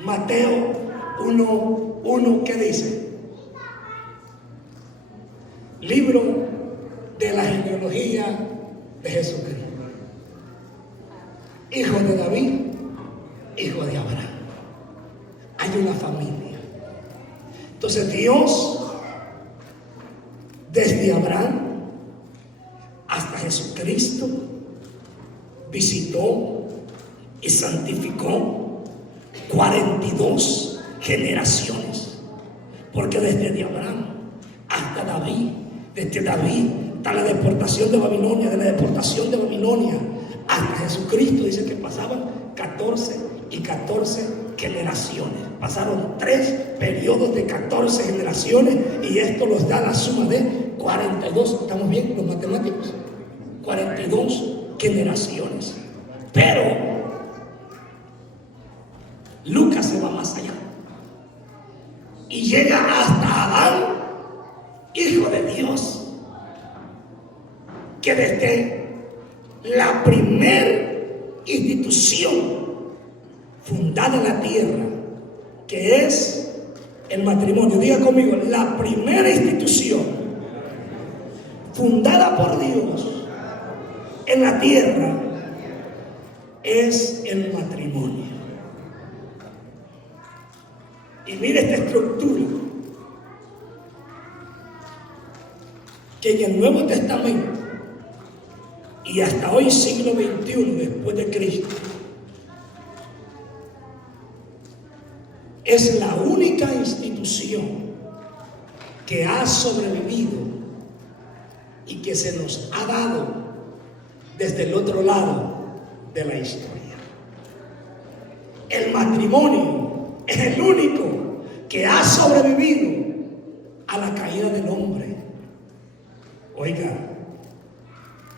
Mateo 1:1, ¿qué dice? Libro de la genealogía de Jesucristo. Hijo de David, hijo de Abraham. Hay una familia. Entonces Dios, desde Abraham hasta Jesucristo, visitó y santificó 42 generaciones. Porque desde Abraham hasta David, desde David hasta la deportación de Babilonia, de la deportación de Babilonia hasta Jesucristo, dice que pasaban 14 y 14 generaciones. Pasaron 3 periodos de 14 generaciones y esto nos da la suma de 42. ¿Estamos bien los matemáticos? 42 generaciones. Pero Lucas se va más allá y llega hasta Adán, hijo de Dios, que desde la primer institución fundada en la tierra, que es el matrimonio, diga conmigo, la primera institución fundada por Dios en la tierra es el matrimonio. Y mire esta estructura que en el Nuevo Testamento y hasta hoy, siglo XXI después de Cristo, es la única institución que ha sobrevivido y que se nos ha dado desde el otro lado de la historia. El matrimonio es el único que ha sobrevivido a la caída del hombre. Oiga,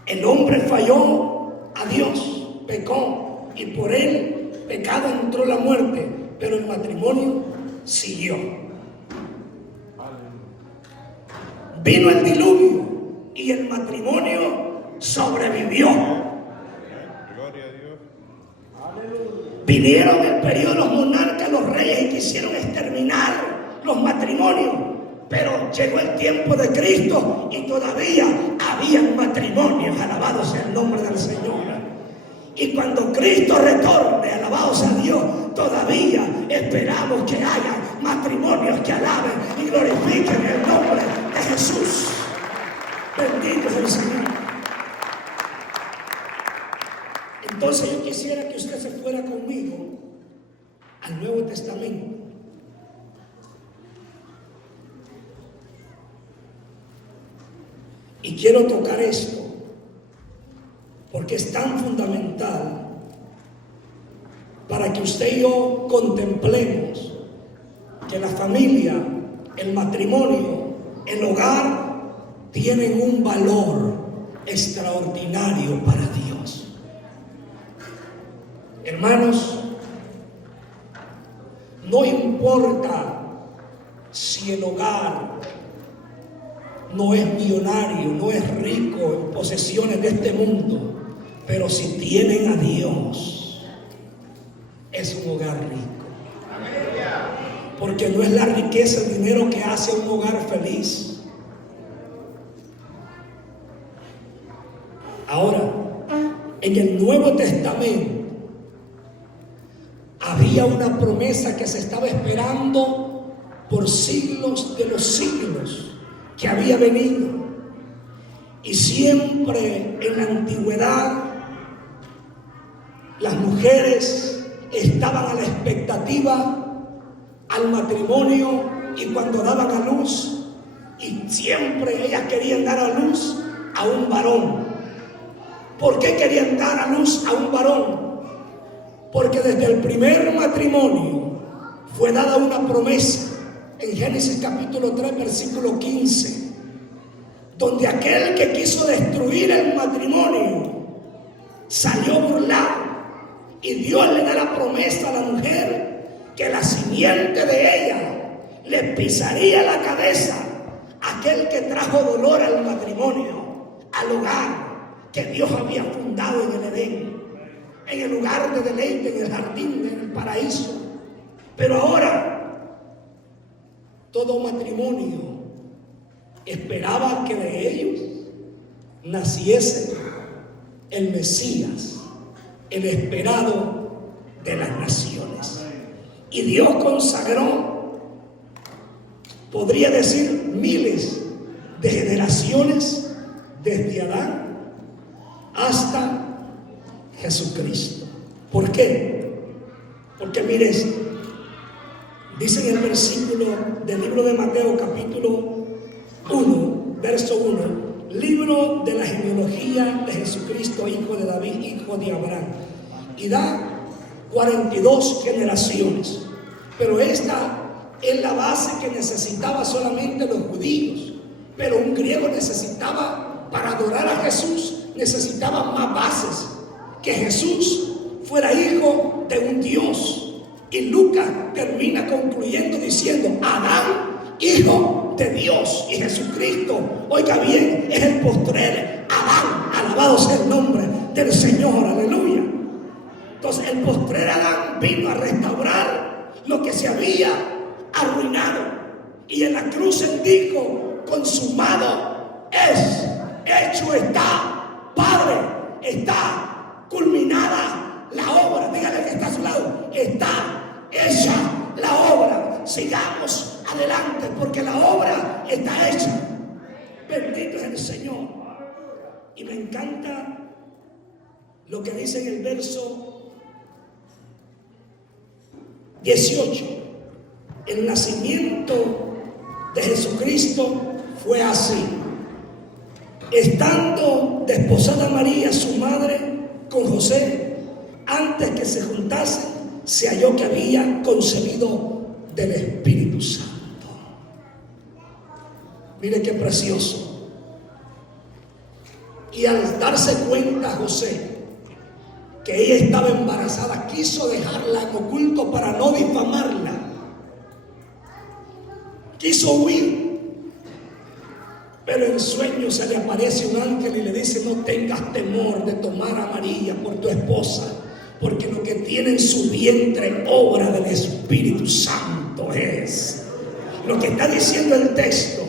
el hombre falló a Dios, pecó, y por él pecado entró la muerte, pero el matrimonio siguió. Vino el diluvio y el matrimonio sobrevivió. Gloria a Dios. Vinieron el periodo de los monarcas, los reyes, y quisieron exterminar los matrimonios. Pero llegó el tiempo de Cristo y todavía habían matrimonios. Alabado sea el nombre del Señor. Y cuando Cristo retorne, alabado sea Dios, todavía esperamos que haya matrimonios que alaben y glorifiquen el nombre de Jesús. Bendito es el Señor. Entonces yo quisiera que usted se fuera conmigo al Nuevo Testamento. Y quiero tocar esto porque es tan fundamental para que usted y yo contemplemos que la familia, el matrimonio, el hogar tienen un valor extraordinario para Dios. Hermanos, no importa si el hogar no es millonario, no es rico en posesiones de este mundo, pero si tienen a Dios, es un hogar rico. Porque no es la riqueza, el dinero que hace un hogar feliz. Ahora, en el Nuevo Testamento había una promesa que se estaba esperando por siglos de los siglos, que había venido. Y siempre en la antigüedad las mujeres estaban a la expectativa al matrimonio y cuando daban a luz, y siempre ellas querían dar a luz a un varón. ¿Por qué querían dar a luz a un varón? Porque desde el primer matrimonio fue dada una promesa en Génesis capítulo 3 versículo 15, donde aquel que quiso destruir el matrimonio salió burlado, y Dios le da la promesa a la mujer que la simiente de ella le pisaría la cabeza a aquel que trajo dolor al matrimonio, al hogar que Dios había fundado en el Edén, en el lugar de deleite, en el jardín, en el paraíso. Pero ahora todo matrimonio esperaba que de ellos naciese el Mesías, el esperado de las naciones. Y Dios consagró, podría decir, miles de generaciones desde Adán hasta Jesucristo. ¿Por qué? Porque mire esto. Dice en el versículo del libro de Mateo capítulo 1, verso 1, libro de la genealogía de Jesucristo, hijo de David, hijo de Abraham, y da 42 generaciones, pero esta es la base que necesitaba solamente los judíos, pero un griego necesitaba, para adorar a Jesús, necesitaba más bases, que Jesús fuera hijo de un Dios. Y Lucas termina concluyendo diciendo: Adán, hijo de Dios, y Jesucristo, oiga bien, es el postrer Adán. Alabado sea el nombre del Señor, aleluya. Entonces el postrer Adán vino a restaurar lo que se había arruinado, y en la cruz él dijo: consumado es, hecho está, Padre, está culminada la obra. Dígale que está a su lado: está hecha la obra. Sigamos adelante porque la obra está hecha. Bendito es el Señor. Y me encanta lo que dice en el verso 18. El nacimiento de Jesucristo fue así: estando desposada María, su madre, con José, antes que se juntasen, se halló que había concebido del Espíritu Santo. Mire qué precioso. Y al darse cuenta José que ella estaba embarazada, quiso dejarla en oculto para no difamarla. Quiso huir. Pero en sueño se le aparece un ángel y le dice: no tengas temor de tomar a María por tu esposa, porque lo que tiene en su vientre obra del Espíritu Santo es. Lo que está diciendo el texto,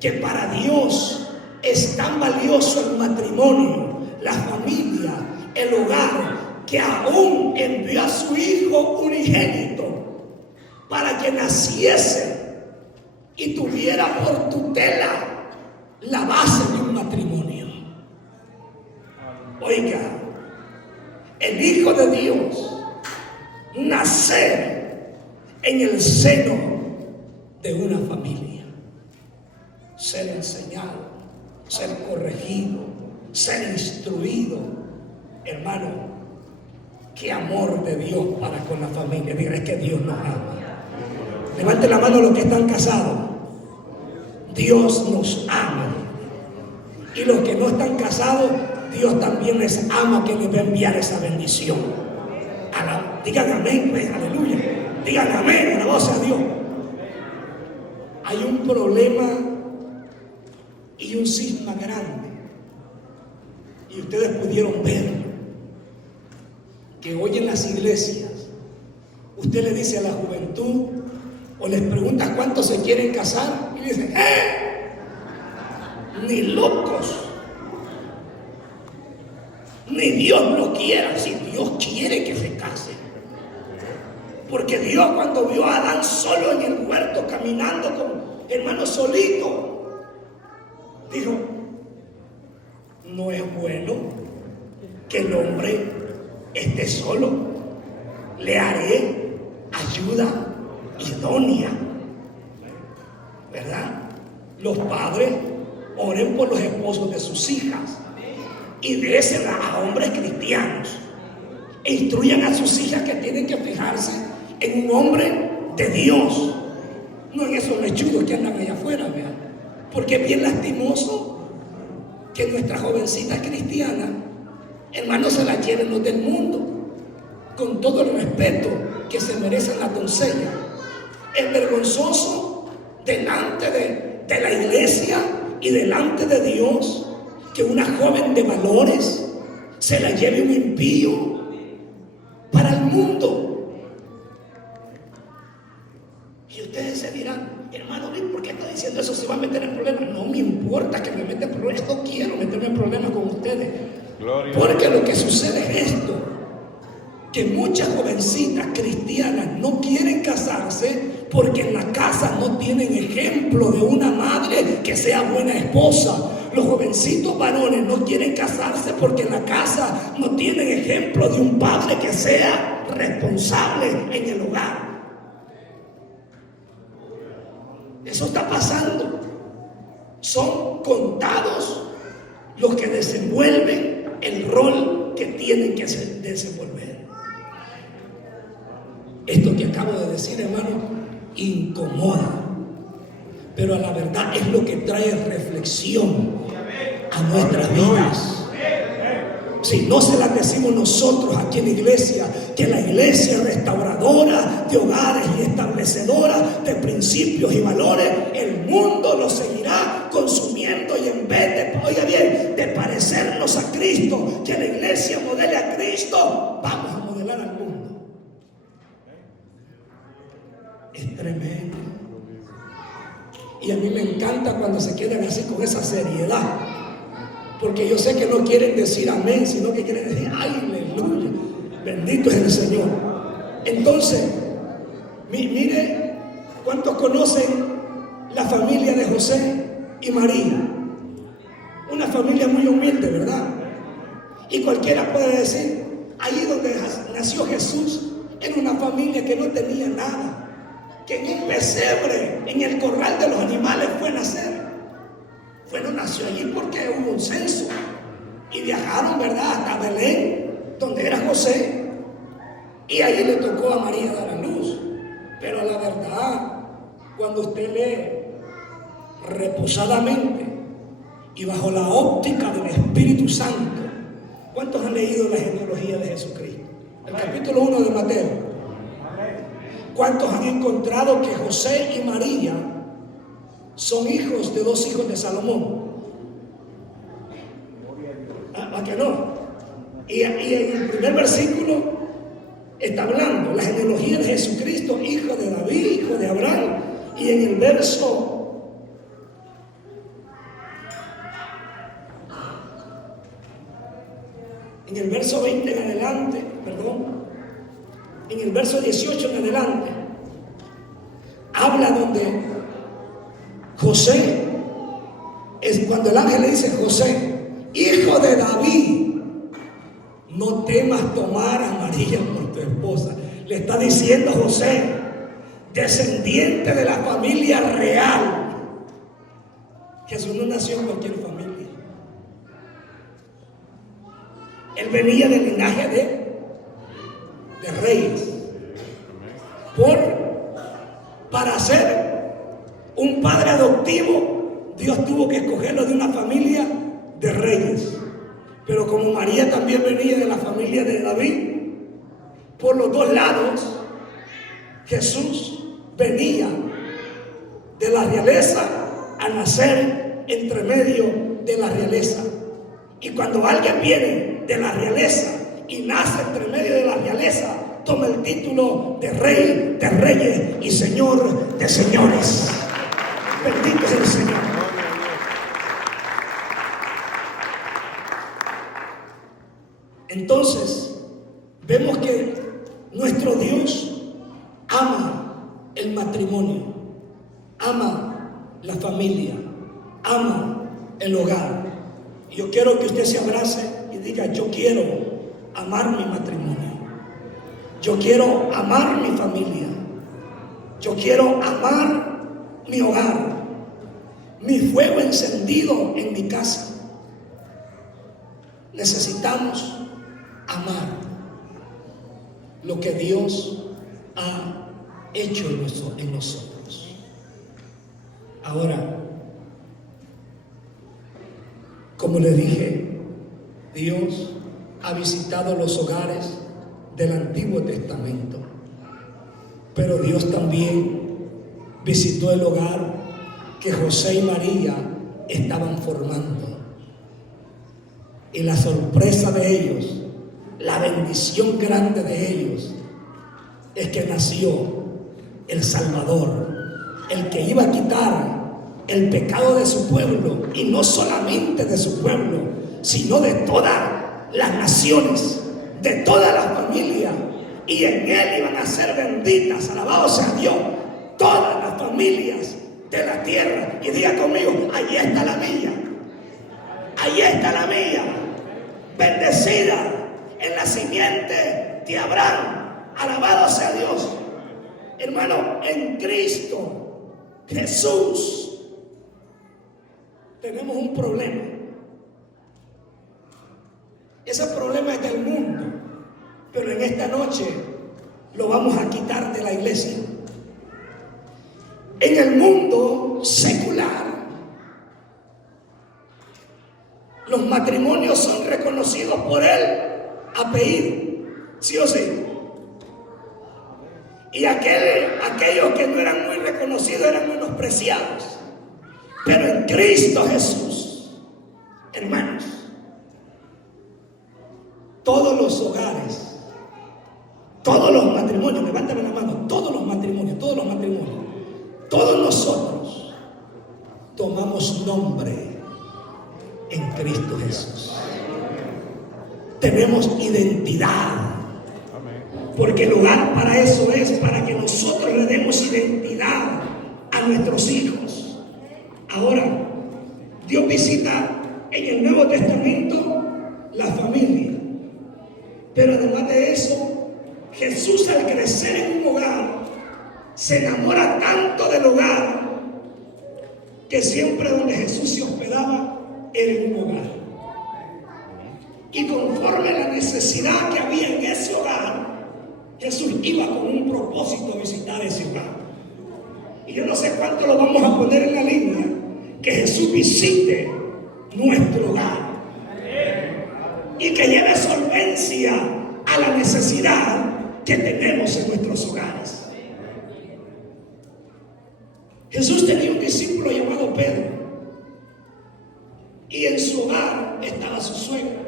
que para Dios es tan valioso el matrimonio, la familia, el hogar, que aún envió a su Hijo unigénito para que naciese y tuviera por tutela la base de un matrimonio. Oiga, el Hijo de Dios nacer en el seno de una familia, ser enseñado, ser corregido, ser instruido. Hermano, qué amor de Dios para con la familia. Diga, es que Dios nos ama. Levante la mano los que están casados. Dios nos ama. Y los que no están casados, Dios también les ama, que les va a enviar esa bendición. Digan amén, pues, aleluya. Digan amén, alabado sea Dios. Hay un problema y un cisma grande. Y ustedes pudieron ver que hoy en las iglesias usted le dice a la juventud o les pregunta cuántos se quieren casar y dicen, ni locos, ni Dios lo quiera. Si Dios quiere que se casen, porque Dios, cuando vio a Adán solo en el huerto caminando con hermano solito, dijo, no es bueno que el hombre esté solo, le haré ayuda idónea, ¿verdad? Los padres oren por los esposos de sus hijas y desen a hombres cristianos e instruyan a sus hijas que tienen que fijarse en un hombre de Dios, no en esos lechudos que andan allá afuera, ¿verdad? Porque es bien lastimoso que nuestras jovencitas cristianas, hermanos, se las lleven los del mundo, con todo el respeto que se merecen las doncellas. Es vergonzoso delante de la iglesia y delante de Dios que una joven de valores se la lleve un impío para el mundo. Y ustedes se dirán, hermano, ¿por qué está diciendo eso? ¿Se va a meter en problemas? No me importa que me meta en problemas. No quiero meterme en problemas con ustedes. Gloria. Porque lo que sucede es esto, que muchas jovencitas cristianas no quieren casarse porque en la casa no tienen ejemplo de una madre que sea buena esposa. Los jovencitos varones no quieren casarse porque en la casa no tienen ejemplo de un padre que sea responsable en el hogar. Eso está pasando. Son contados los que desenvuelven el rol que tienen que desenvolver. Esto que acabo de decir, hermano, incomoda, pero a la verdad es lo que trae reflexión a nuestras vidas. Si no se las decimos nosotros aquí en la iglesia, que la iglesia es restauradora de hogares y establecedora de principios y valores, el mundo lo seguirá consumiendo, y en vez de, oiga bien, de parecernos a Cristo, que la iglesia modele a Cristo, vamos a modelar al mundo. Es tremendo. Y a mí me encanta cuando se quedan así con esa seriedad, porque yo sé que no quieren decir amén, sino que quieren decir aleluya, bendito es el Señor. Entonces, mire cuántos conocen la familia de José y María. Una familia muy humilde, ¿verdad? Y cualquiera puede decir, ahí donde nació Jesús, era una familia que no tenía nada, que en un pesebre, en el corral de los animales fue a nacer. Bueno, nació allí porque hubo un censo y viajaron, ¿verdad?, hasta Belén, donde era José, y allí le tocó a María dar a luz. Pero a la verdad, cuando usted lee reposadamente y bajo la óptica del Espíritu Santo, ¿cuántos han leído la genealogía de Jesucristo? El capítulo 1 de Mateo. ¿Cuántos han encontrado que José y María son hijos de dos hijos de Salomón? ¿A que no? Y en el primer versículo está hablando la genealogía de Jesucristo, hijo de David, hijo de Abraham. Y en el verso 20 en adelante, en el verso 18 en adelante, habla donde José, es cuando el ángel le dice, José, hijo de David, no temas tomar a María por tu esposa. Le está diciendo José, descendiente de la familia real. Jesús no nació en cualquier familia. Él venía del linaje de reyes. Para ser un padre adoptivo, Dios tuvo que escogerlo de una familia de reyes. Pero como María también venía de la familia de David, por los dos lados, Jesús venía de la realeza a nacer entre medio de la realeza. Y cuando alguien viene de la realeza y nace entre medio de la realeza, toma el título de Rey de Reyes y Señor de Señores. Bendito es el Señor. Entonces, vemos que nuestro Dios ama el matrimonio, ama la familia, ama el hogar. Y yo quiero que usted se abrace y diga, yo quiero amar mi matrimonio. Yo quiero amar mi familia. Yo quiero amar mi hogar. Mi fuego encendido en mi casa. Necesitamos amar lo que Dios ha hecho en nosotros. Ahora, como le dije, Dios ha visitado los hogares del Antiguo Testamento, pero Dios también visitó el hogar que José y María estaban formando. Y la sorpresa de ellos, la bendición grande de ellos, es que nació el Salvador, el que iba a quitar el pecado de su pueblo, y no solamente de su pueblo, sino de todas las naciones, de toda la familia, y en él iban a ser benditas, alabado sea Dios, todas las familias de la tierra. Y diga conmigo, allí está la mía, allí está la mía, bendecida en la simiente de Abraham, alabado sea Dios. Hermano, en Cristo Jesús tenemos un problema. Ese problema es del mundo, pero en esta noche lo vamos a quitar de la iglesia. En el mundo secular, los matrimonios son reconocidos por el apellido, ¿sí o sí? Y aquellos que no eran muy reconocidos eran menospreciados. Pero en Cristo Jesús, hermanos, todos los hogares, todos los matrimonios, levántame la mano, todos los matrimonios, todos nosotros tomamos nombre en Cristo Jesús. Tenemos identidad. Porque el hogar para eso es, para que nosotros le demos identidad a nuestros hijos. Ahora, Dios visita en el Nuevo Testamento la familia. Pero además de eso, Jesús, al crecer en un hogar, se enamora tanto del hogar que siempre donde Jesús se hospedaba era en un hogar. Y conforme a la necesidad que había en ese hogar, Jesús iba con un propósito a visitar ese hogar. Y yo no sé cuánto lo vamos a poner en la línea, que Jesús visite nuestro hogar y que lleve solvencia a la necesidad que tenemos en nuestros hogares. Jesús tenía un discípulo llamado Pedro, y en su hogar estaba su suegra,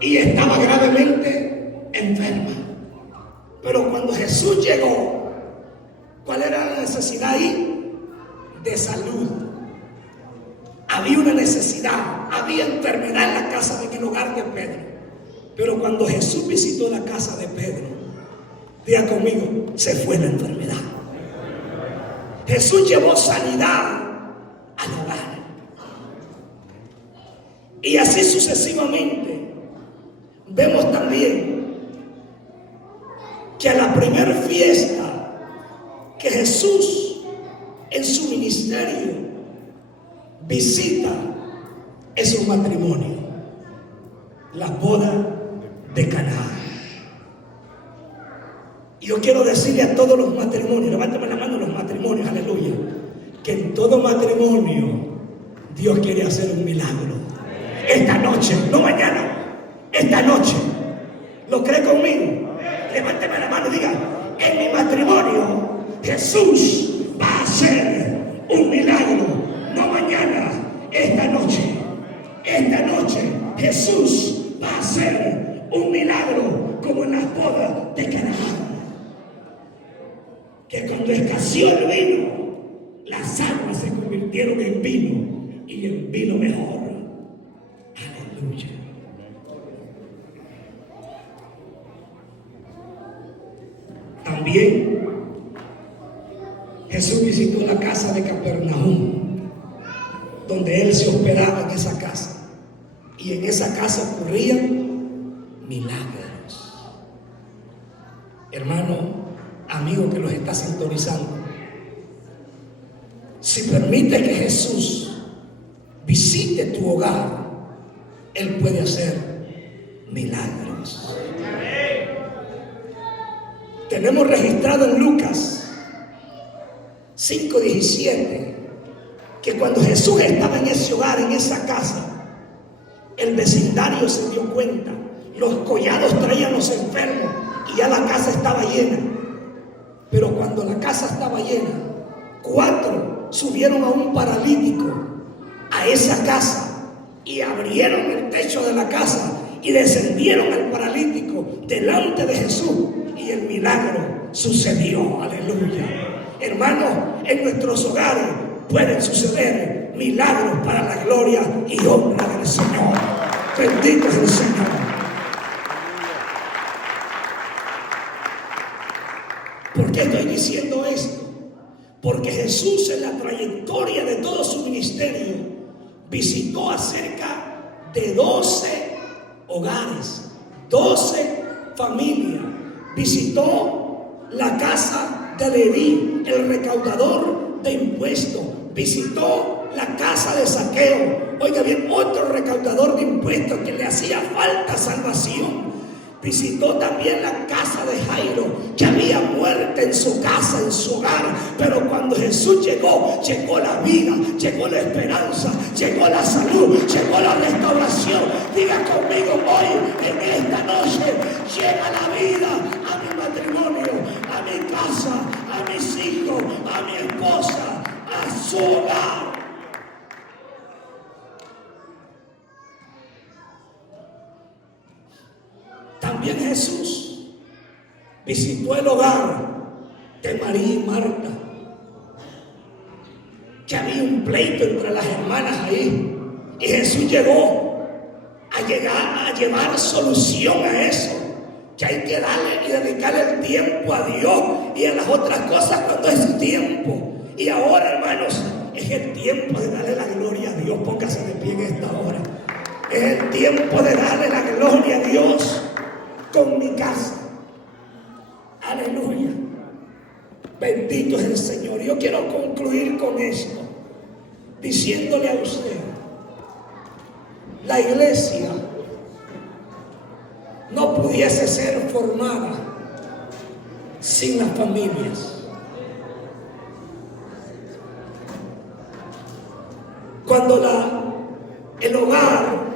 y estaba gravemente enferma. Pero cuando Jesús llegó, ¿cuál era la necesidad ahí? De salud. Había una necesidad, había enfermedad en la casa de el hogar de Pedro. Pero cuando Jesús visitó la casa de Pedro, diga conmigo, se fue la enfermedad. Jesús llevó sanidad al hogar. Y así sucesivamente. Vemos también que a la primera fiesta que Jesús en su ministerio visita es un matrimonio, la boda de Caná. Y yo quiero decirle a todos los matrimonios, levántame la mano los matrimonios, aleluya, que en todo matrimonio Dios quiere hacer un milagro. Esta noche, no mañana, esta noche. ¿Lo cree conmigo? Levánteme la mano y diga: en mi matrimonio Jesús va a hacer un milagro. No mañana, esta noche. Esta noche Jesús va a hacer un milagro como en las bodas de Caná. Que cuando escaseó el vino, las aguas se convirtieron en vino y en vino mejor. Aleluya. También Jesús visitó la casa de Capernaum, donde él se hospedaba en esa casa. Y en esa casa ocurrían milagros. Hermano, amigo que los está sintonizando, si permite que Jesús visite tu hogar, Él puede hacer milagros. Tenemos registrado en Lucas 5:17 que cuando Jesús estaba en ese hogar, en esa casa, el vecindario se dio cuenta. Los collados traían los enfermos y ya la casa estaba llena. Pero cuando la casa estaba llena, 4 subieron a un paralítico a esa casa y abrieron el techo de la casa y descendieron al paralítico delante de Jesús y el milagro sucedió. Aleluya. Hermanos, en nuestros hogares pueden suceder milagros para la gloria y honra del Señor. Bendito es el Señor. ¿Por qué estoy diciendo esto? Porque Jesús en la trayectoria de todo su ministerio visitó a cerca de 12 hogares, 12 familias. Visitó la casa de Leví, el recaudador de impuestos. Visitó la casa de Zaqueo. Oiga bien, otro recaudador de impuestos que le hacía falta salvación. Visitó también la casa de Jairo, que había muerte en su casa, en su hogar. Pero cuando Jesús llegó, llegó la vida, llegó la esperanza, llegó la salud, llegó la restauración. Diga conmigo hoy, en esta noche, llega la vida a mi matrimonio, a mi casa, a mis hijos, a mi esposa, a su hogar. También Jesús visitó el hogar de María y Marta, que había un pleito entre las hermanas ahí, y Jesús llegó a llevar solución a eso, que hay que darle y dedicarle el tiempo a Dios y a las otras cosas cuando es tiempo. Y ahora, hermanos, es el tiempo de darle la gloria a Dios. Póngase de pie en esta hora. Es el tiempo de darle la gloria a Dios con mi casa. Aleluya. Bendito es el Señor. Yo quiero concluir con esto, diciéndole a usted: la iglesia no pudiese ser formada sin las familias. Cuando el hogar,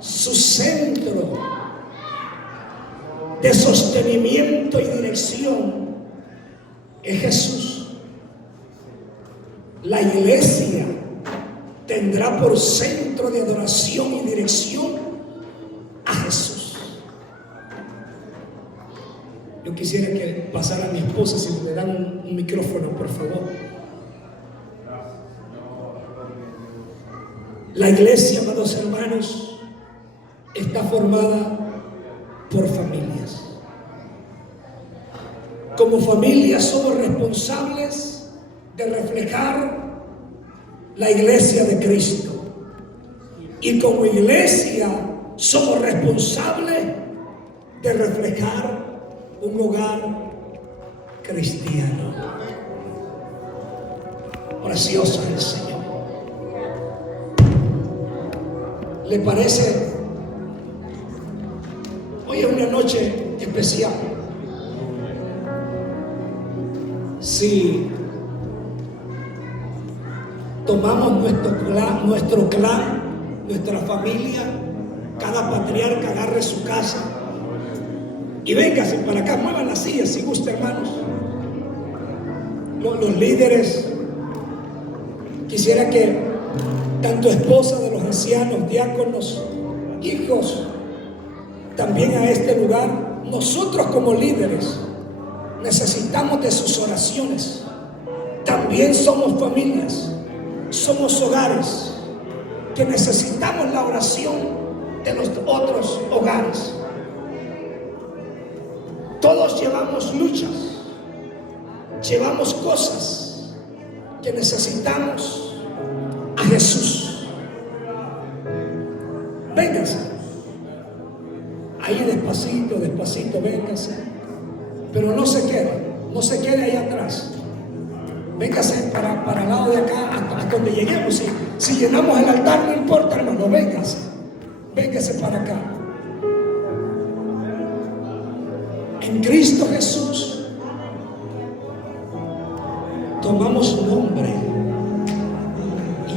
su centro de sostenimiento y dirección es Jesús, la iglesia tendrá por centro de adoración y dirección a Jesús. Yo quisiera que pasara a mi esposa, si me dan un micrófono, por favor. La iglesia, amados hermanos, está formada por familias. Como familias somos responsables de reflejar la iglesia de Cristo. Y como iglesia somos responsables de reflejar un hogar cristiano. Precioso es el Señor. ¿Le parece? Hoy es una noche especial. Si tomamos nuestro clan, nuestra familia, cada patriarca agarre su casa y véngase para acá, muevan las sillas si gusta, hermanos. Los líderes, quisiera que tanto esposa de los ancianos, diáconos, hijos, también a este lugar, nosotros como líderes necesitamos de sus oraciones. También somos familias, somos hogares que necesitamos la oración de los otros hogares. Todos llevamos luchas, llevamos cosas que necesitamos a Jesús. Vénganse. Ahí despacito, despacito, vénganse. Pero no se quede ahí atrás. Véngase para el lado de acá hasta donde lleguemos. Si llenamos el altar, no importa, hermano, véngase. Véngase para acá. En Cristo Jesús tomamos su nombre.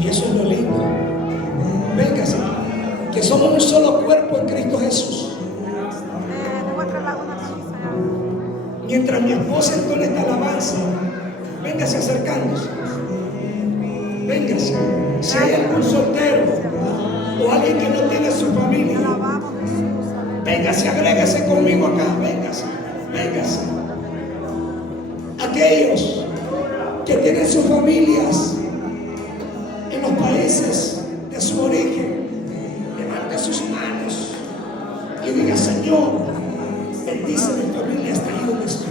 Y eso es lo lindo. Véngase, que somos un solo cuerpo en Cristo Jesús. Mientras mi esposa entona esta alabanza, véngase acercándose. Véngase. Si hay algún soltero o alguien que no tiene su familia, véngase, agrégase conmigo acá. Véngase, véngase. Aquellos que tienen sus familias en los países de su origen, levante sus manos y diga: Señor, bendice mi familia hasta ahí donde estoy.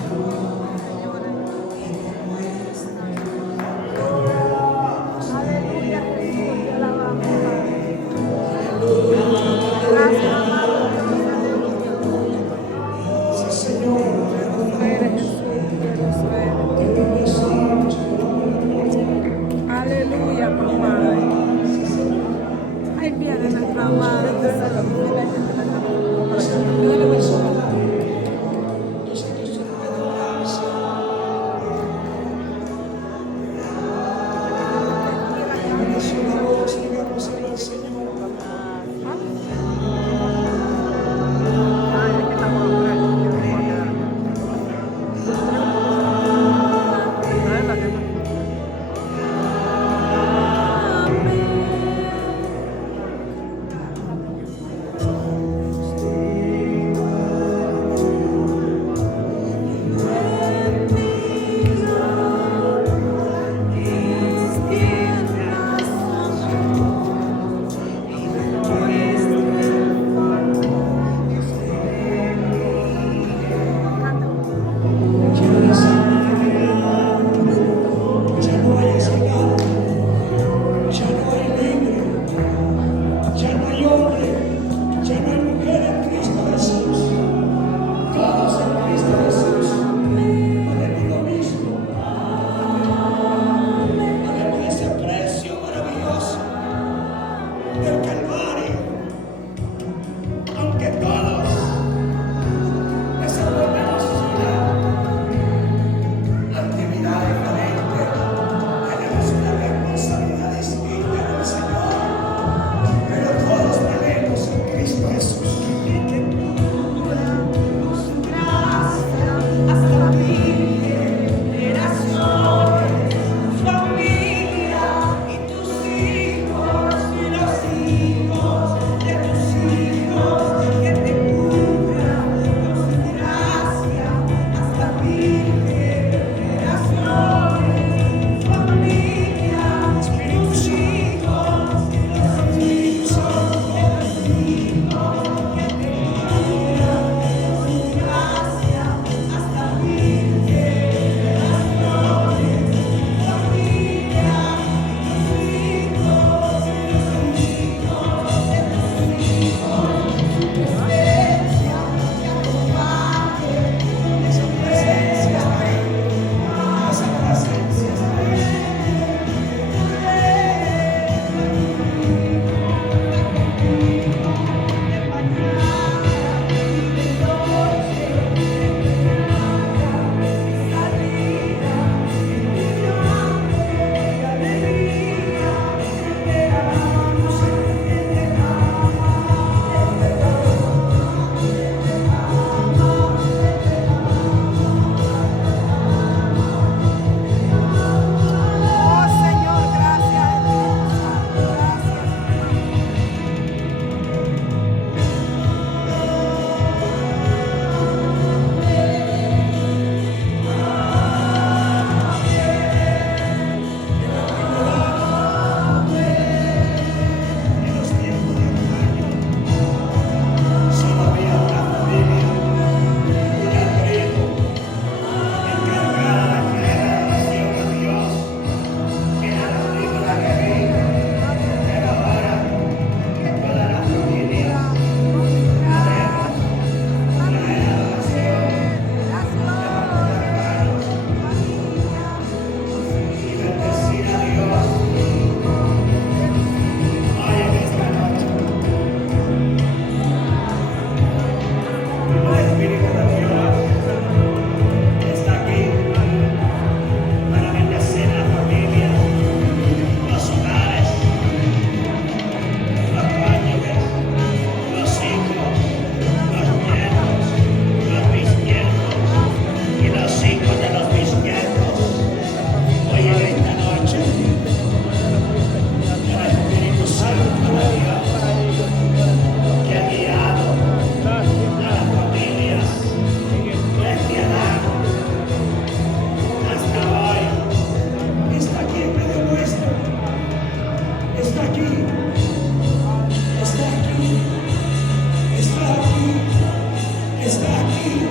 está aquí.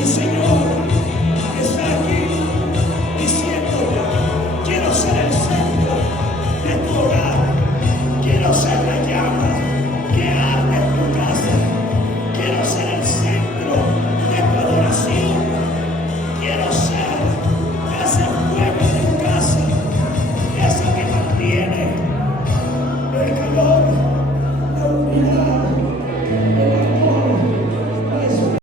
El Señor está aquí diciéndote: quiero ser el centro de tu hogar. Quiero ser la llama que arde en tu casa.